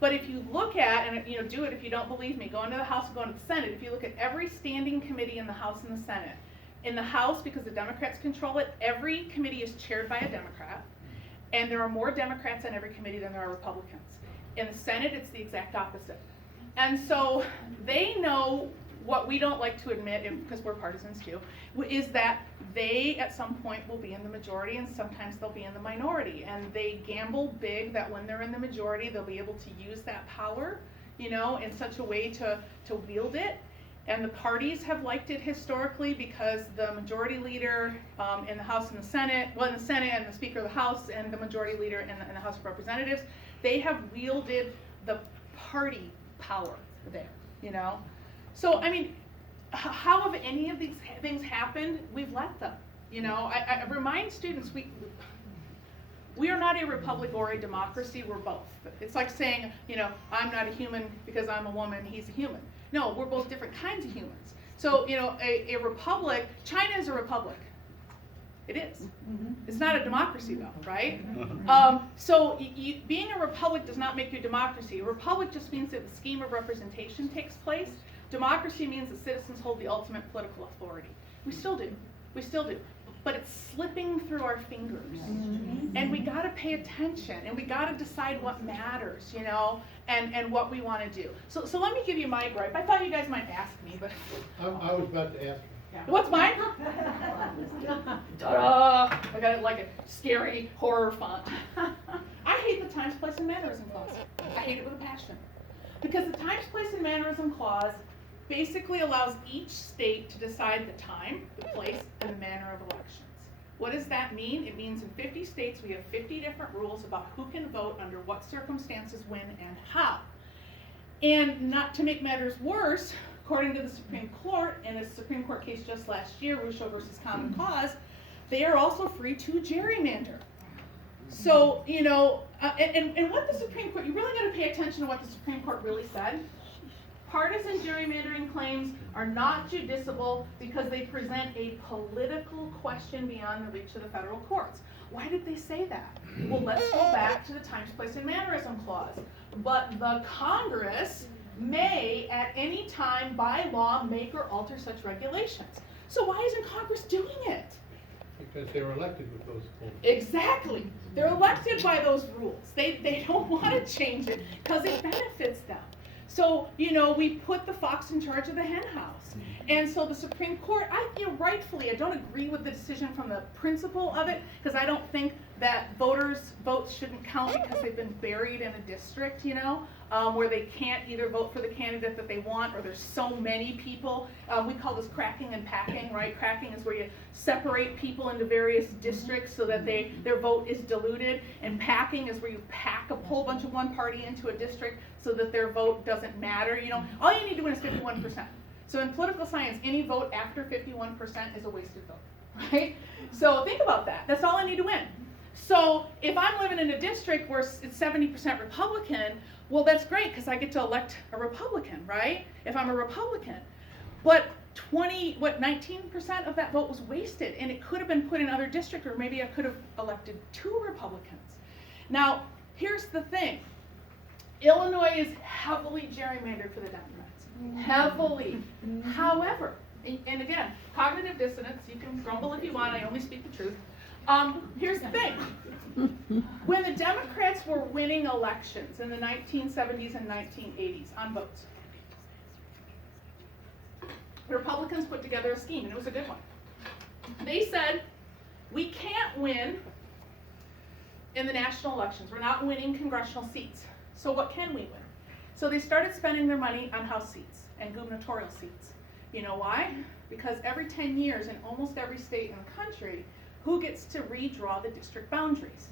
But if you look at, and do it if you don't believe me, go into the House and go into the Senate. If you look at every standing committee in the House and the Senate, in the House, because the Democrats control it, every committee is chaired by a Democrat, and there are more Democrats on every committee than there are Republicans. In the Senate, it's the exact opposite. And so they know what we don't like to admit, because we're partisans too, is that they at some point will be in the majority and sometimes they'll be in the minority. And they gamble big that when they're in the majority, they'll be able to use that power, in such a way to wield it. And the parties have liked it historically because the majority leader in the House and the Senate, in the Senate and the Speaker of the House and the majority leader in the House of Representatives, they have wielded the party power there, So, I mean, how have any of these things happened? We've let them, I remind students, we are not a republic or a democracy, we're both. It's like saying, I'm not a human because I'm a woman, he's a human. No, we're both different kinds of humans. So, a republic, China is a republic. It is. It's not a democracy though, right? So being a republic does not make you a democracy. A republic just means that the scheme of representation takes place. Democracy means that citizens hold the ultimate political authority. We still do. But it's slipping through our fingers. And we gotta pay attention, and we gotta decide what matters, and what we wanna do. So let me give you my gripe. I thought you guys might ask me, but. I was about to ask. What's mine? Ta-da! I got it like a scary horror font. I hate the Times, Place, and Mannerism Clause. I hate it with a passion. Because the Times, Place, and Mannerism Clause basically allows each state to decide the time, the place, and the manner of elections. What does that mean? It means in 50 states we have 50 different rules about who can vote under what circumstances, when, and how. And not to make matters worse, according to the Supreme Court, in a Supreme Court case just last year, Russo versus Common Cause, they are also free to gerrymander. So, you know, and what the Supreme Court, you really got to pay attention to what the Supreme Court really said. Partisan gerrymandering claims are not judiciable because they present a political question beyond the reach of the federal courts. Why did they say that? Well, let's go back to the Times, Place, and Mannerism Clause. But the Congress may at any time by law make or alter such regulations. So why isn't Congress doing it? Because they were elected with those rules. Exactly. They're elected by those rules. They don't want to change it because it benefits them. So, you know, we put the fox in charge of the hen house. And so the Supreme Court, rightfully, I don't agree with the decision from the principle of it, because I don't think that voters' votes shouldn't count because they've been buried in a district, you know, where they can't either vote for the candidate that they want, or there's so many people. We call this cracking and packing, right? Cracking is where you separate people into various districts so that their vote is diluted, and packing is where you pack a whole bunch of one party into a district so that their vote doesn't matter. You know, all you need to win is 51%. So in political science, any vote after 51% is a wasted vote, right? So think about that. That's all I need to win. So if I'm living in a district where it's 70% Republican, well, that's great because I get to elect a Republican, right? If I'm a Republican. But 19% of that vote was wasted, and it could have been put in other districts, or maybe I could have elected 2 Republicans. Now, here's the thing. Illinois is heavily gerrymandered for the Democrats. Heavily. However, and again, cognitive dissonance, you can grumble if you want, I only speak the truth. Here's the thing. When the Democrats were winning elections in the 1970s and 1980s on votes, the Republicans put together a scheme, and it was a good one. They said, we can't win in the national elections. We're not winning congressional seats. So what can we win? So they started spending their money on House seats and gubernatorial seats. You know why? Because every 10 years in almost every state in the country, who gets to redraw the district boundaries?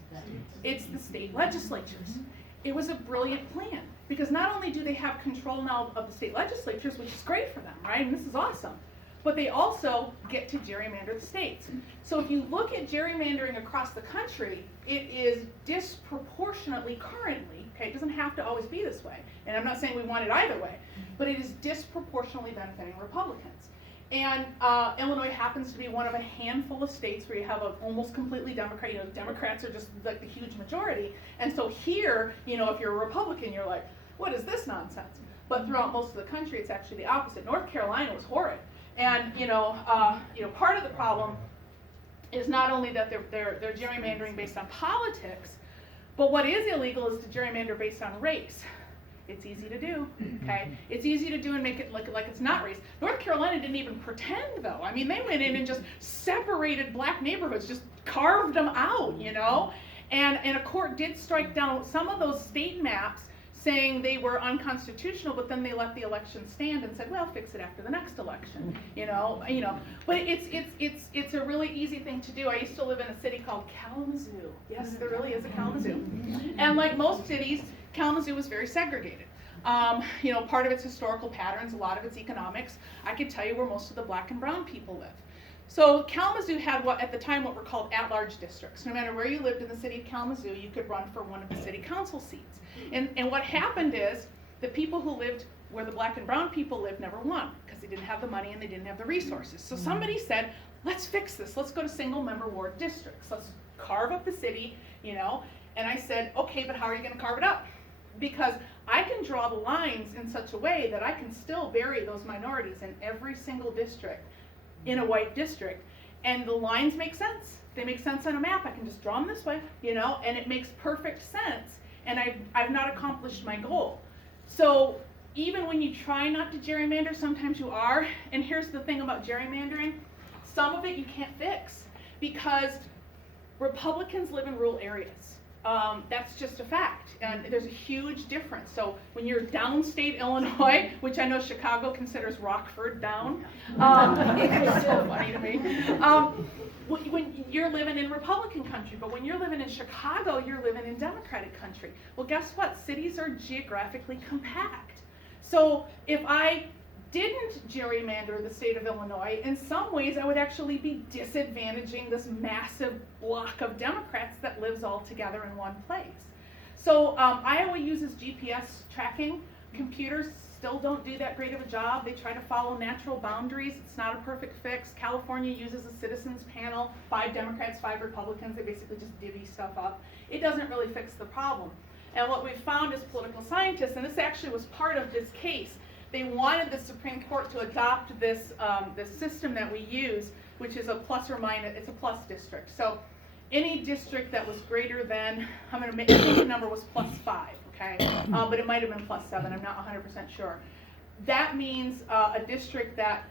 It's the state legislatures. It was a brilliant plan because not only do they have control now of the state legislatures, which is great for them, right? And this is awesome, but they also get to gerrymander the states. So if you look at gerrymandering across the country, it is disproportionately currently, okay, it doesn't have to always be this way, and I'm not saying we want it either way, but it is disproportionately benefiting Republicans. And Illinois happens to be one of a handful of states where you have an almost completely Democrat, you know, Democrats are just like the huge majority. And so here, you know, if you're a Republican, you're like, what is this nonsense? But throughout most of the country, it's actually the opposite. North Carolina was horrid. And, you know, part of the problem is not only that they're gerrymandering based on politics, but what is illegal is to gerrymander based on race. It's easy to do, okay? It's easy to do and make it look like it's not race. North Carolina didn't even pretend, though. I mean, they went in and just separated black neighborhoods, just carved them out, you know? And a court did strike down some of those state maps saying they were unconstitutional, but then they let the election stand and said, well, fix it after the next election, you know. But it's a really easy thing to do. I used to live in a city called Kalamazoo. Yes, there really is a Kalamazoo. And like most cities, Kalamazoo was very segregated. Part of its historical patterns, a lot of its economics. I could tell you where most of the black and brown people live. So Kalamazoo had at the time what were called at-large districts. No matter where you lived in the city of Kalamazoo, you could run for one of the city council seats. And what happened is the people who lived where the black and brown people lived never won because they didn't have the money and they didn't have the resources. So somebody said, let's fix this. Let's go to single-member ward districts. Let's carve up the city, you know. And I said, okay, but how are you going to carve it up? Because I can draw the lines in such a way that I can still bury those minorities in every single district in a white district, and the lines make sense. They make sense on a map. I can just draw them this way, you know, and it makes perfect sense, and I've not accomplished my goal. So even when you try not to gerrymander, sometimes you are, and here's the thing about gerrymandering, some of it you can't fix, because Republicans live in rural areas. That's just a fact, and there's a huge difference. So when you're downstate Illinois, which I know Chicago considers Rockford down, it's so funny to me. When you're living in Republican country, but when you're living in Chicago, you're living in Democratic country. Well, guess what? Cities are geographically compact. So if I didn't gerrymander the state of Illinois, in some ways I would actually be disadvantaging this massive block of Democrats that lives all together in one place. So Iowa uses GPS tracking. Computers still don't do that great of a job. They try to follow natural boundaries. It's not a perfect fix. California uses a citizens panel, 5 Democrats, 5 Republicans. They basically just divvy stuff up. It doesn't really fix the problem. And what we've found as political scientists, and this actually was part of this case, they wanted the Supreme Court to adopt this, this system that we use, which is a plus or minus, it's a plus district. So any district that was greater than, I think the number was +5, okay? But it might have been +7, I'm not 100% sure. That means a district that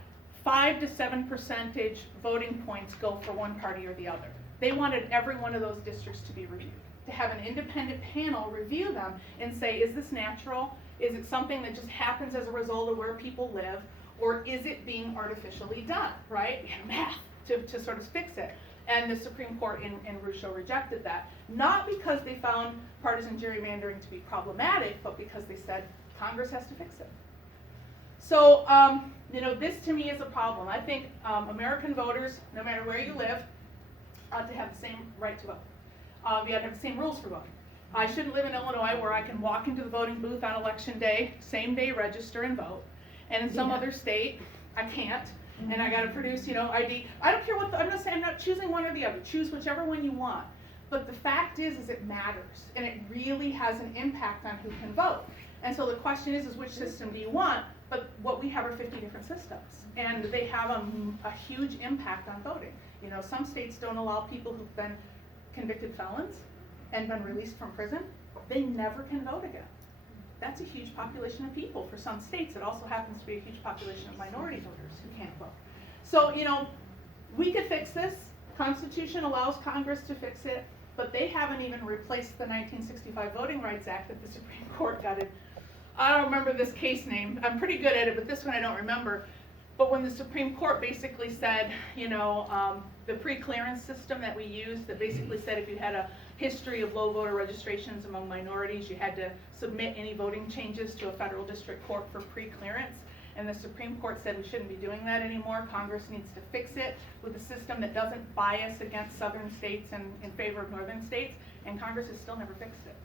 5 to 7% voting points go for one party or the other. They wanted every one of those districts to be reviewed, to have an independent panel review them and say, is this natural? Is it something that just happens as a result of where people live? Or is it being artificially done, right? And math to sort of fix it. And the Supreme Court in Russo rejected that. Not because they found partisan gerrymandering to be problematic, but because they said Congress has to fix it. So, you know, this to me is a problem. I think American voters, no matter where you live, ought to have the same right to vote. You ought to have the same rules for voting. I shouldn't live in Illinois where I can walk into the voting booth on election day, same day register and vote. And in some other state, I can't. And I gotta produce, you know, ID. I don't care what, I'm not saying, I'm not choosing one or the other. Choose whichever one you want. But the fact is it matters. And it really has an impact on who can vote. And so the question is which system do you want? But what we have are 50 different systems. And they have a huge impact on voting. You know, some states don't allow people who've been convicted felons and been released from prison. They never can vote again. That's a huge population of people for some states. It also happens to be a huge population of minority voters who can't vote. So, you know, we could fix this. Constitution allows Congress to fix it, but they haven't even replaced the 1965 Voting Rights Act that the Supreme Court gutted. I don't remember this case name. I'm pretty good at it, but this one I don't remember. But when the Supreme Court basically said, you know, the pre-clearance system that we used, that basically said if you had a history of low voter registrations among minorities, you had to submit any voting changes to a federal district court for pre-clearance. And the Supreme Court said we shouldn't be doing that anymore. Congress needs to fix it with a system that doesn't bias against southern states and in favor of northern states. And Congress has still never fixed it.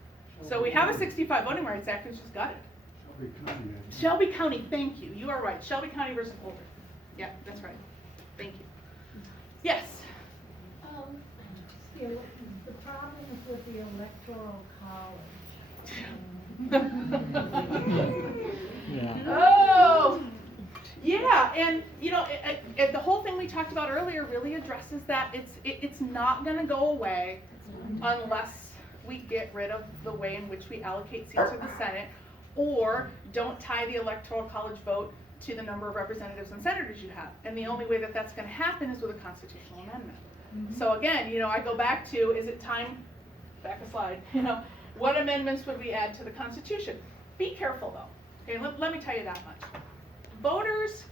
So we have a 65 Voting Rights Act, which just got it. Shelby County, thank you. You are right. Shelby County versus Boulder. Yeah, that's right. Thank you. Yes. The problem with the Electoral College. Yeah. Oh, yeah, and you know, the whole thing we talked about earlier really addresses that. It's not going to go away unless we get rid of the way in which we allocate seats to the Senate, or don't tie the Electoral College vote to the number of representatives and senators you have. And the only way that that's going to happen is with a constitutional amendment. So again, you know, I go back to, is it time, back a slide, you know, what amendments would we add to the Constitution? Be careful though. Okay, let me tell you that much. Voters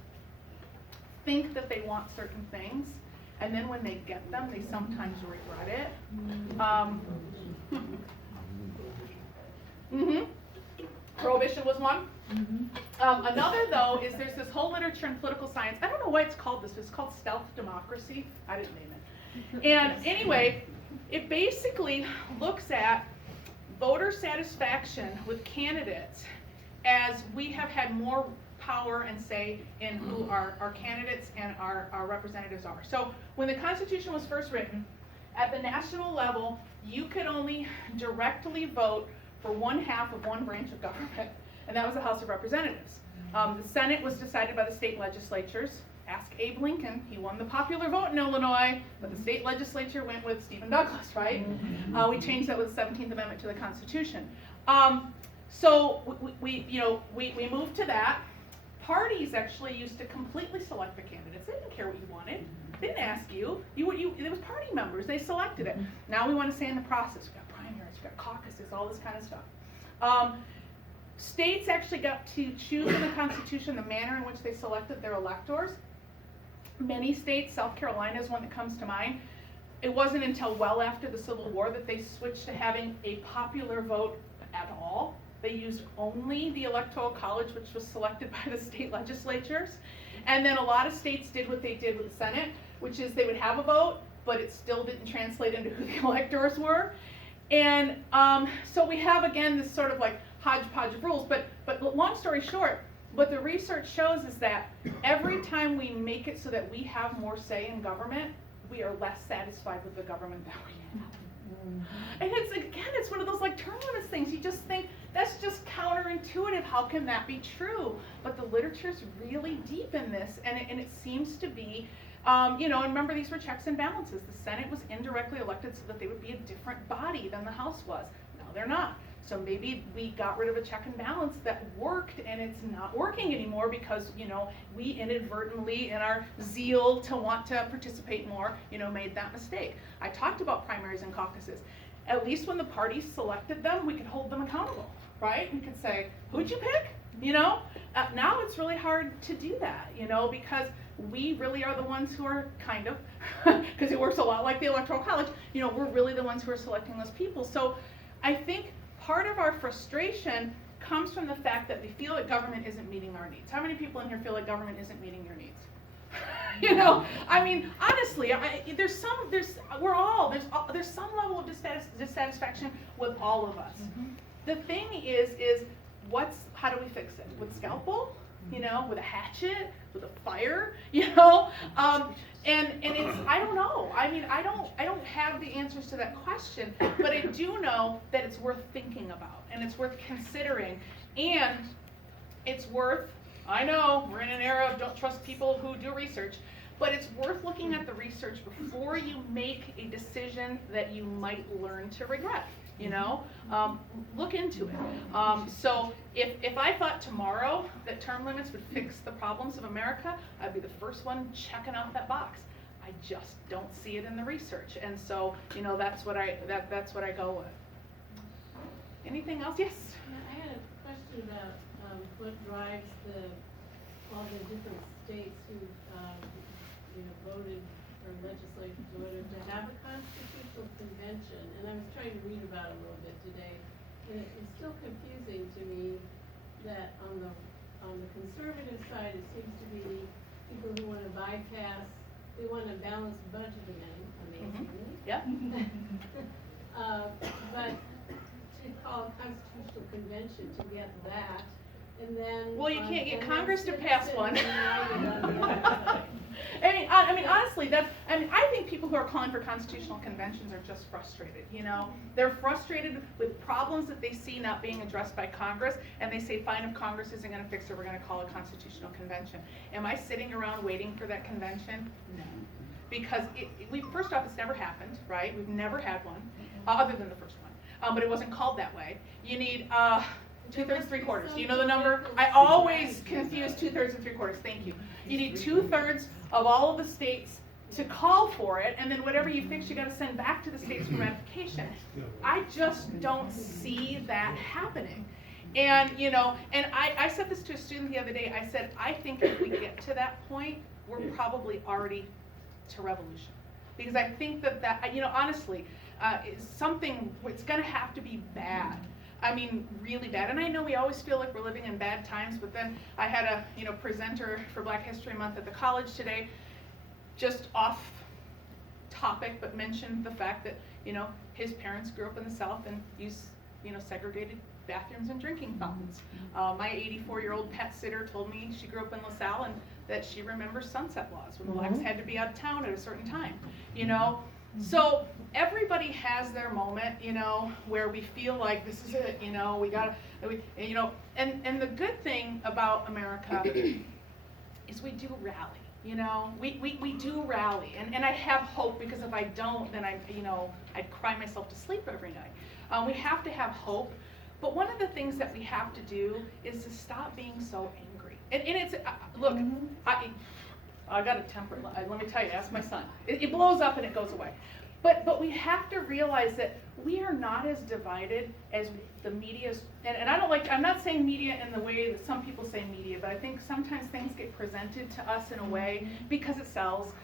think that they want certain things, and then when they get them, they sometimes regret it. Prohibition was one. Another though is there's this whole literature in political science. I don't know why it's called this. It's called stealth democracy. I didn't name it. And anyway, it basically looks at voter satisfaction with candidates as we have had more power and say in who our candidates and our representatives are. So when the Constitution was first written, at the national level, you could only directly vote for 1/2 of one branch of government, and that was the House of Representatives. The Senate was decided by the state legislatures. Ask Abe Lincoln, he won the popular vote in Illinois, but the state legislature went with Stephen Douglas, right? We changed that with the 17th Amendment to the Constitution. So we moved to that. Parties actually used to completely select the candidates. They didn't care what you wanted. They didn't ask you. It was party members. They selected it. Now we want to say in the process, we've got primaries, we've got caucuses, all this kind of stuff. States actually got to choose in the Constitution the manner in which they selected their electors. Many states, South Carolina is one that comes to mind, it wasn't until well after the Civil War that they switched to having a popular vote at all. They used only the Electoral College, which was selected by the state legislatures. And then a lot of states did what they did with the Senate, which is they would have a vote, but it still didn't translate into who the electors were. And so we have, again, this sort of like hodgepodge of rules. But long story short, what the research shows is that every time we make it so that we have more say in government, we are less satisfied with the government that we have. And it's, again, it's one of those like term limits things. You just think, that's just counterintuitive. How can that be true? But the literature's really deep in this, and it seems to be, you know, and remember these were checks and balances. The Senate was indirectly elected so that they would be a different body than the House was. Now they're not. So maybe we got rid of a check and balance that worked, and it's not working anymore because, you know, we inadvertently, in our zeal to want to participate more, you know, made that mistake. I talked about primaries and caucuses. At least when the parties selected them, we could hold them accountable, right? We could say, who'd you pick? You know? Now it's really hard to do that, you know, because we really are the ones who are kind of, because it works a lot like the Electoral College, you know, we're really the ones who are selecting those people. So I think part of our frustration comes from the fact that we feel like government isn't meeting our needs. How many people in here feel like government isn't meeting your needs? You know, I mean, honestly, there's some level of dissatisfaction with all of us. The thing is how do we fix it? With scalpel? You know, with a hatchet, with a fire, you know? And it's, I don't know. I mean, I don't have the answers to that question, but I do know that it's worth thinking about, and it's worth considering, and it's worth, I know, we're in an era of don't trust people who do research, but it's worth looking at the research before you make a decision that you might learn to regret. You know, look into it. So if I thought tomorrow that term limits would fix the problems of America, I'd be the first one checking off that box. I just don't see it in the research, and so you know that's what I go with. Anything else? Yes. I had a question about what drives all the different states who voted or legislators voted to have a constitutional convention, and I was trying to read about it a little bit today, and it's still confusing to me that on the conservative side it seems to be people who want to bypass, they want a balanced budget amazingly. Yeah. But to call a constitutional convention to get that, and then well, you can't get and Congress to then pass sit one. united on the other side. I mean, honestly, I think people who are calling for constitutional conventions are just frustrated, you know? They're frustrated with problems that they see not being addressed by Congress, and they say, fine, if Congress isn't gonna fix it, we're gonna call a constitutional convention. Am I sitting around waiting for that convention? No. Because first off, it's never happened, right? We've never had one, other than the first one, but it wasn't called that way. You need, 2/3, 3/4. Do you know the number? I always confuse 2/3 and 3/4. Thank you. You need 2/3 of all of the states to call for it, and then whatever you fix, you got to send back to the states for ratification. I just don't see that happening. And you know, and I said this to a student the other day. I said, I think if we get to that point, we're probably already to revolution, because I think that you know, honestly, it's going to have to be bad. I mean, really bad. And I know we always feel like we're living in bad times, but then I had a presenter for Black History Month at the college today, just off topic, but mentioned the fact that, you know, his parents grew up in the South and used, you know, segregated bathrooms and drinking fountains. My 84-year-old pet sitter told me she grew up in LaSalle and that she remembers sunset laws when the blacks had to be out of town at a certain time, you know. So everybody has their moment, you know, where we feel like this is it, you know, you know, and the good thing about America is we do rally, you know, we do rally, and I have hope, because if I don't, then I'd cry myself to sleep every night. We have to have hope, but one of the things that we have to do is to stop being so angry, and it's, look, I got a temper, let me tell you, ask my son. It blows up and it goes away. But we have to realize that we are not as divided as the media's, and I'm not saying media in the way that some people say media, but I think sometimes things get presented to us in a way because it sells.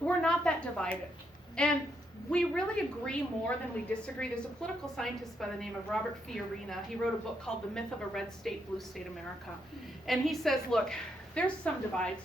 We're not that divided. And we really agree more than we disagree. There's a political scientist by the name of Robert Fiorina. He wrote a book called The Myth of a Red State, Blue State America. And he says, look, there's some divides.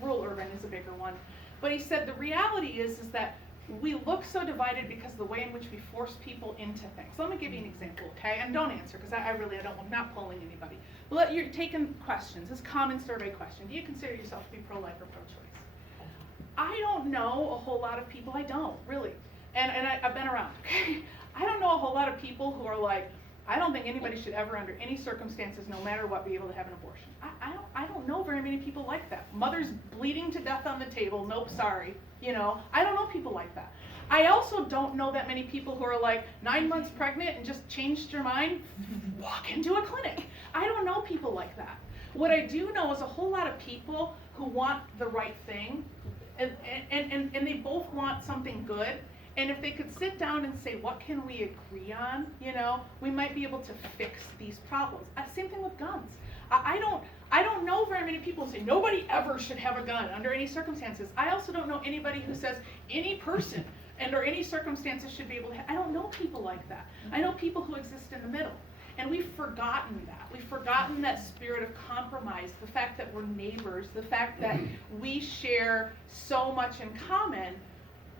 Rural-urban is a bigger one. But he said the reality is that we look so divided because of the way in which we force people into things. Let me give you an example, okay? And don't answer, because I'm not polling anybody. But you're taking questions. This common survey question. Do you consider yourself to be pro-life or pro-choice? I don't know a whole lot of people. I don't, really. And I've been around, okay? I don't know a whole lot of people who are like, I don't think anybody should ever, under any circumstances, no matter what, be able to have an abortion. I don't know very many people like that. Mothers bleeding to death on the table, nope, sorry. You know, I don't know people like that. I also don't know that many people who are like 9 months pregnant and just changed your mind, walk into a clinic. I don't know people like that. What I do know is a whole lot of people who want the right thing, and they both want something good. And if they could sit down and say, what can we agree on, you know, we might be able to fix these problems. Same thing with guns. I don't know very many people who say nobody ever should have a gun under any circumstances. I also don't know anybody who says any person under any circumstances should be able to have. I don't know people like that. I know people who exist in the middle. And we've forgotten that. We've forgotten that spirit of compromise, the fact that we're neighbors, the fact that we share so much in common,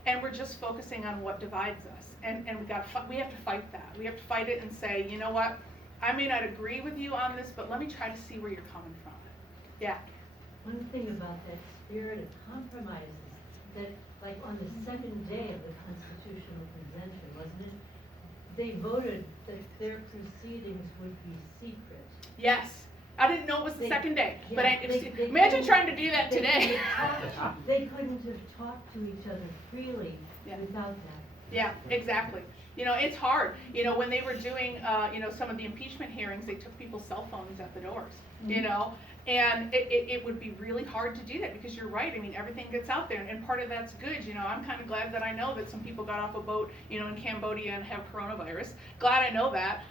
and we're just focusing on what divides us. And we have to fight that. We have to fight it and say, you know what, I may not agree with you on this, but let me try to see where you're coming from. Yeah. One thing about that spirit of compromise is that, like, on the second day of the constitutional convention, wasn't it? They voted that their proceedings would be secret. Yes. I didn't know it was the They- second day, yeah, but they imagine couldn't- trying to do that they today. They couldn't have talked to each other freely Yeah. without that. Yeah, exactly. You know, it's hard. You know, when they were doing, you know, some of the impeachment hearings, they took people's cell phones at the doors, you know, and it would be really hard to do that because you're right. I mean, everything gets out there, and part of that's good. You know, I'm kind of glad that I know that some people got off a boat, you know, in Cambodia and have coronavirus. Glad I know that.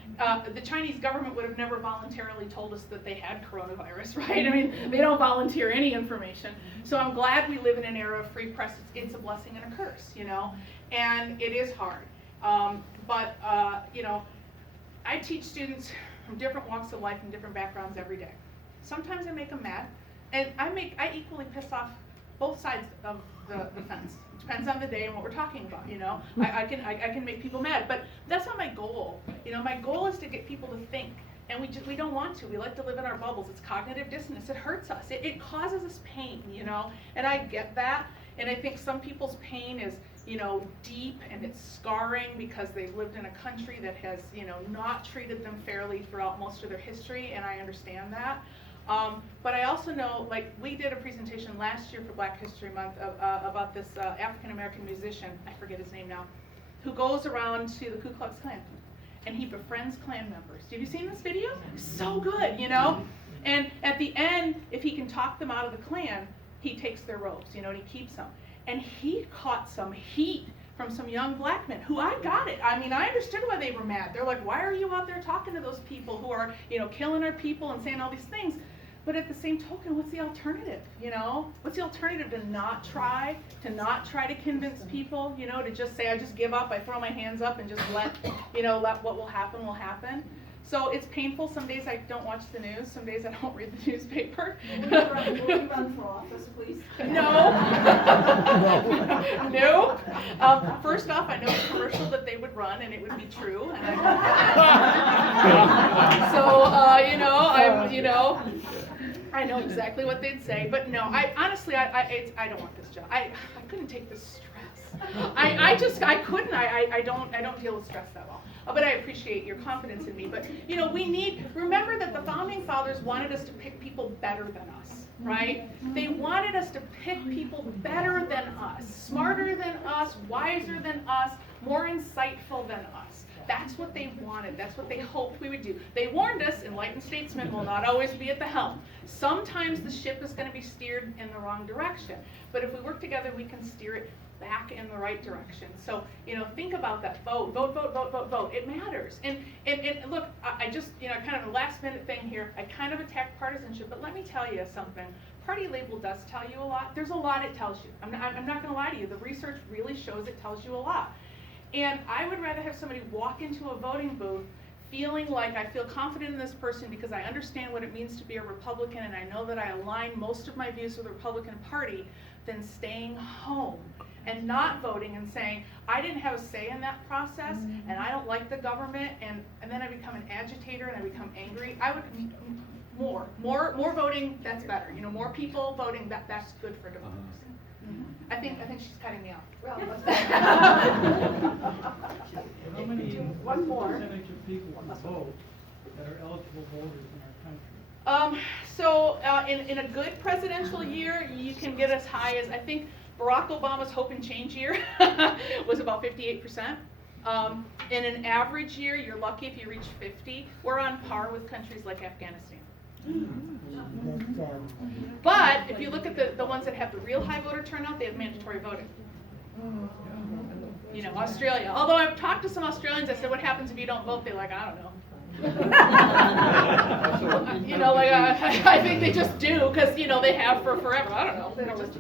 The Chinese government would have never voluntarily told us that they had coronavirus, right? I mean, they don't volunteer any information. So I'm glad we live in an era of free press. It's a blessing and a curse, you know, and it is hard. You know, I teach students from different walks of life and different backgrounds every day. Sometimes I make them mad, and I equally piss off both sides of the fence. It depends on the day and what we're talking about, you know. I can make people mad, but that's not my goal. You know, my goal is to get people to think, and we don't want to. We like to live in our bubbles. It's cognitive dissonance. It hurts us. It causes us pain, you know, and I get that, and I think some people's pain is, you know, deep, and it's scarring because they've lived in a country that has, you know, not treated them fairly throughout most of their history, and I understand that. But I also know, like, we did a presentation last year for Black History Month about this African-American musician, I forget his name now, who goes around to the Ku Klux Klan, and he befriends Klan members. Have you seen this video? So good, you know? And at the end, if he can talk them out of the Klan, he takes their robes, you know, and he keeps them. And he caught some heat from some young black men who, I got it. I mean, I understood why they were mad. They're like, why are you out there talking to those people who are, you know, killing our people and saying all these things? But at the same token, what's the alternative, you know? What's the alternative to not try to convince people, you know, to just say, I just give up, I throw my hands up and just let, you know, let what will happen will happen. So it's painful. Some days I don't watch the news. Some days I don't read the newspaper. Will you run for office, please? No. No. First off, I know the commercial that they would run, and it would be true. And I know exactly what they'd say. But no, I honestly, I don't want this job. I couldn't take this stress. I couldn't. I don't deal with stress that well. But I appreciate your confidence in me. But, you know, remember that the Founding Fathers wanted us to pick people better than us, right? They wanted us to pick people better than us, smarter than us, wiser than us, more insightful than us. That's what they wanted. That's what they hoped we would do. They warned us, enlightened statesmen will not always be at the helm. Sometimes the ship is going to be steered in the wrong direction. But if we work together, we can steer it back in the right direction. So, you know, think about that. Vote, vote, vote, vote, vote, vote. it matters. And look, I just, kind of a last minute thing here, I kind of attack partisanship, but let me tell you something. Party label does tell you a lot. There's a lot it tells you. I'm not gonna lie to you. The research really shows it tells you a lot. And I would rather have somebody walk into a voting booth feeling like I feel confident in this person because I understand what it means to be a Republican and I know that I align most of my views with the Republican Party than staying home and not voting and saying, I didn't have a say in that process and I don't like the government and then I become an agitator and I become angry. I would, more voting, that's better. More people voting, that's good for democracy. I think she's cutting me off. How many One more. percentage of people who vote that are eligible voters in our country? So in a good presidential year, you can get as high as, I think Barack Obama's hope and change year was about 58%. In an average year, you're lucky if you reach 50. We're on par with countries like Afghanistan. But if you look at the ones that have the real high voter turnout, they have mandatory voting. Australia. Although I've talked to some Australians, I said, what happens if you don't vote? They're like, I don't know. I think they just do because they have for forever. I don't know. They don't just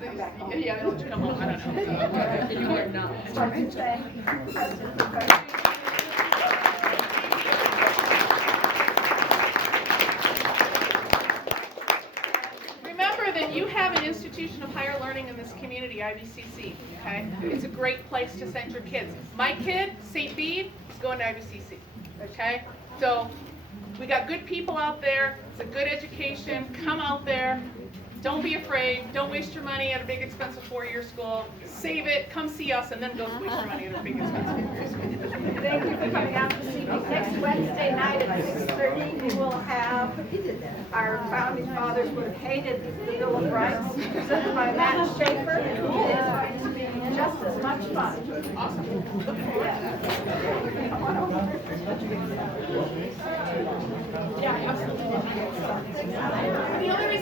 come home. I don't know. You are not. Remember that you have an institution of higher learning in this community, IBCC. Okay, it's a great place to send your kids. My kid, St. Bede, is going to IBCC. Okay, so we got good people out there. It's a good education. Come out there. Don't be afraid. Don't waste your money at a big expensive 4-year school. Save it. Come see us, and then go waste your money at a big expensive 4-year school. Thank you for coming out this evening. Next Wednesday night at 6:30, we will have our founding fathers would have hated the Bill of Rights presented by Matt Schaefer. It is going to be just as much fun. Awesome. Yeah, absolutely. The only reason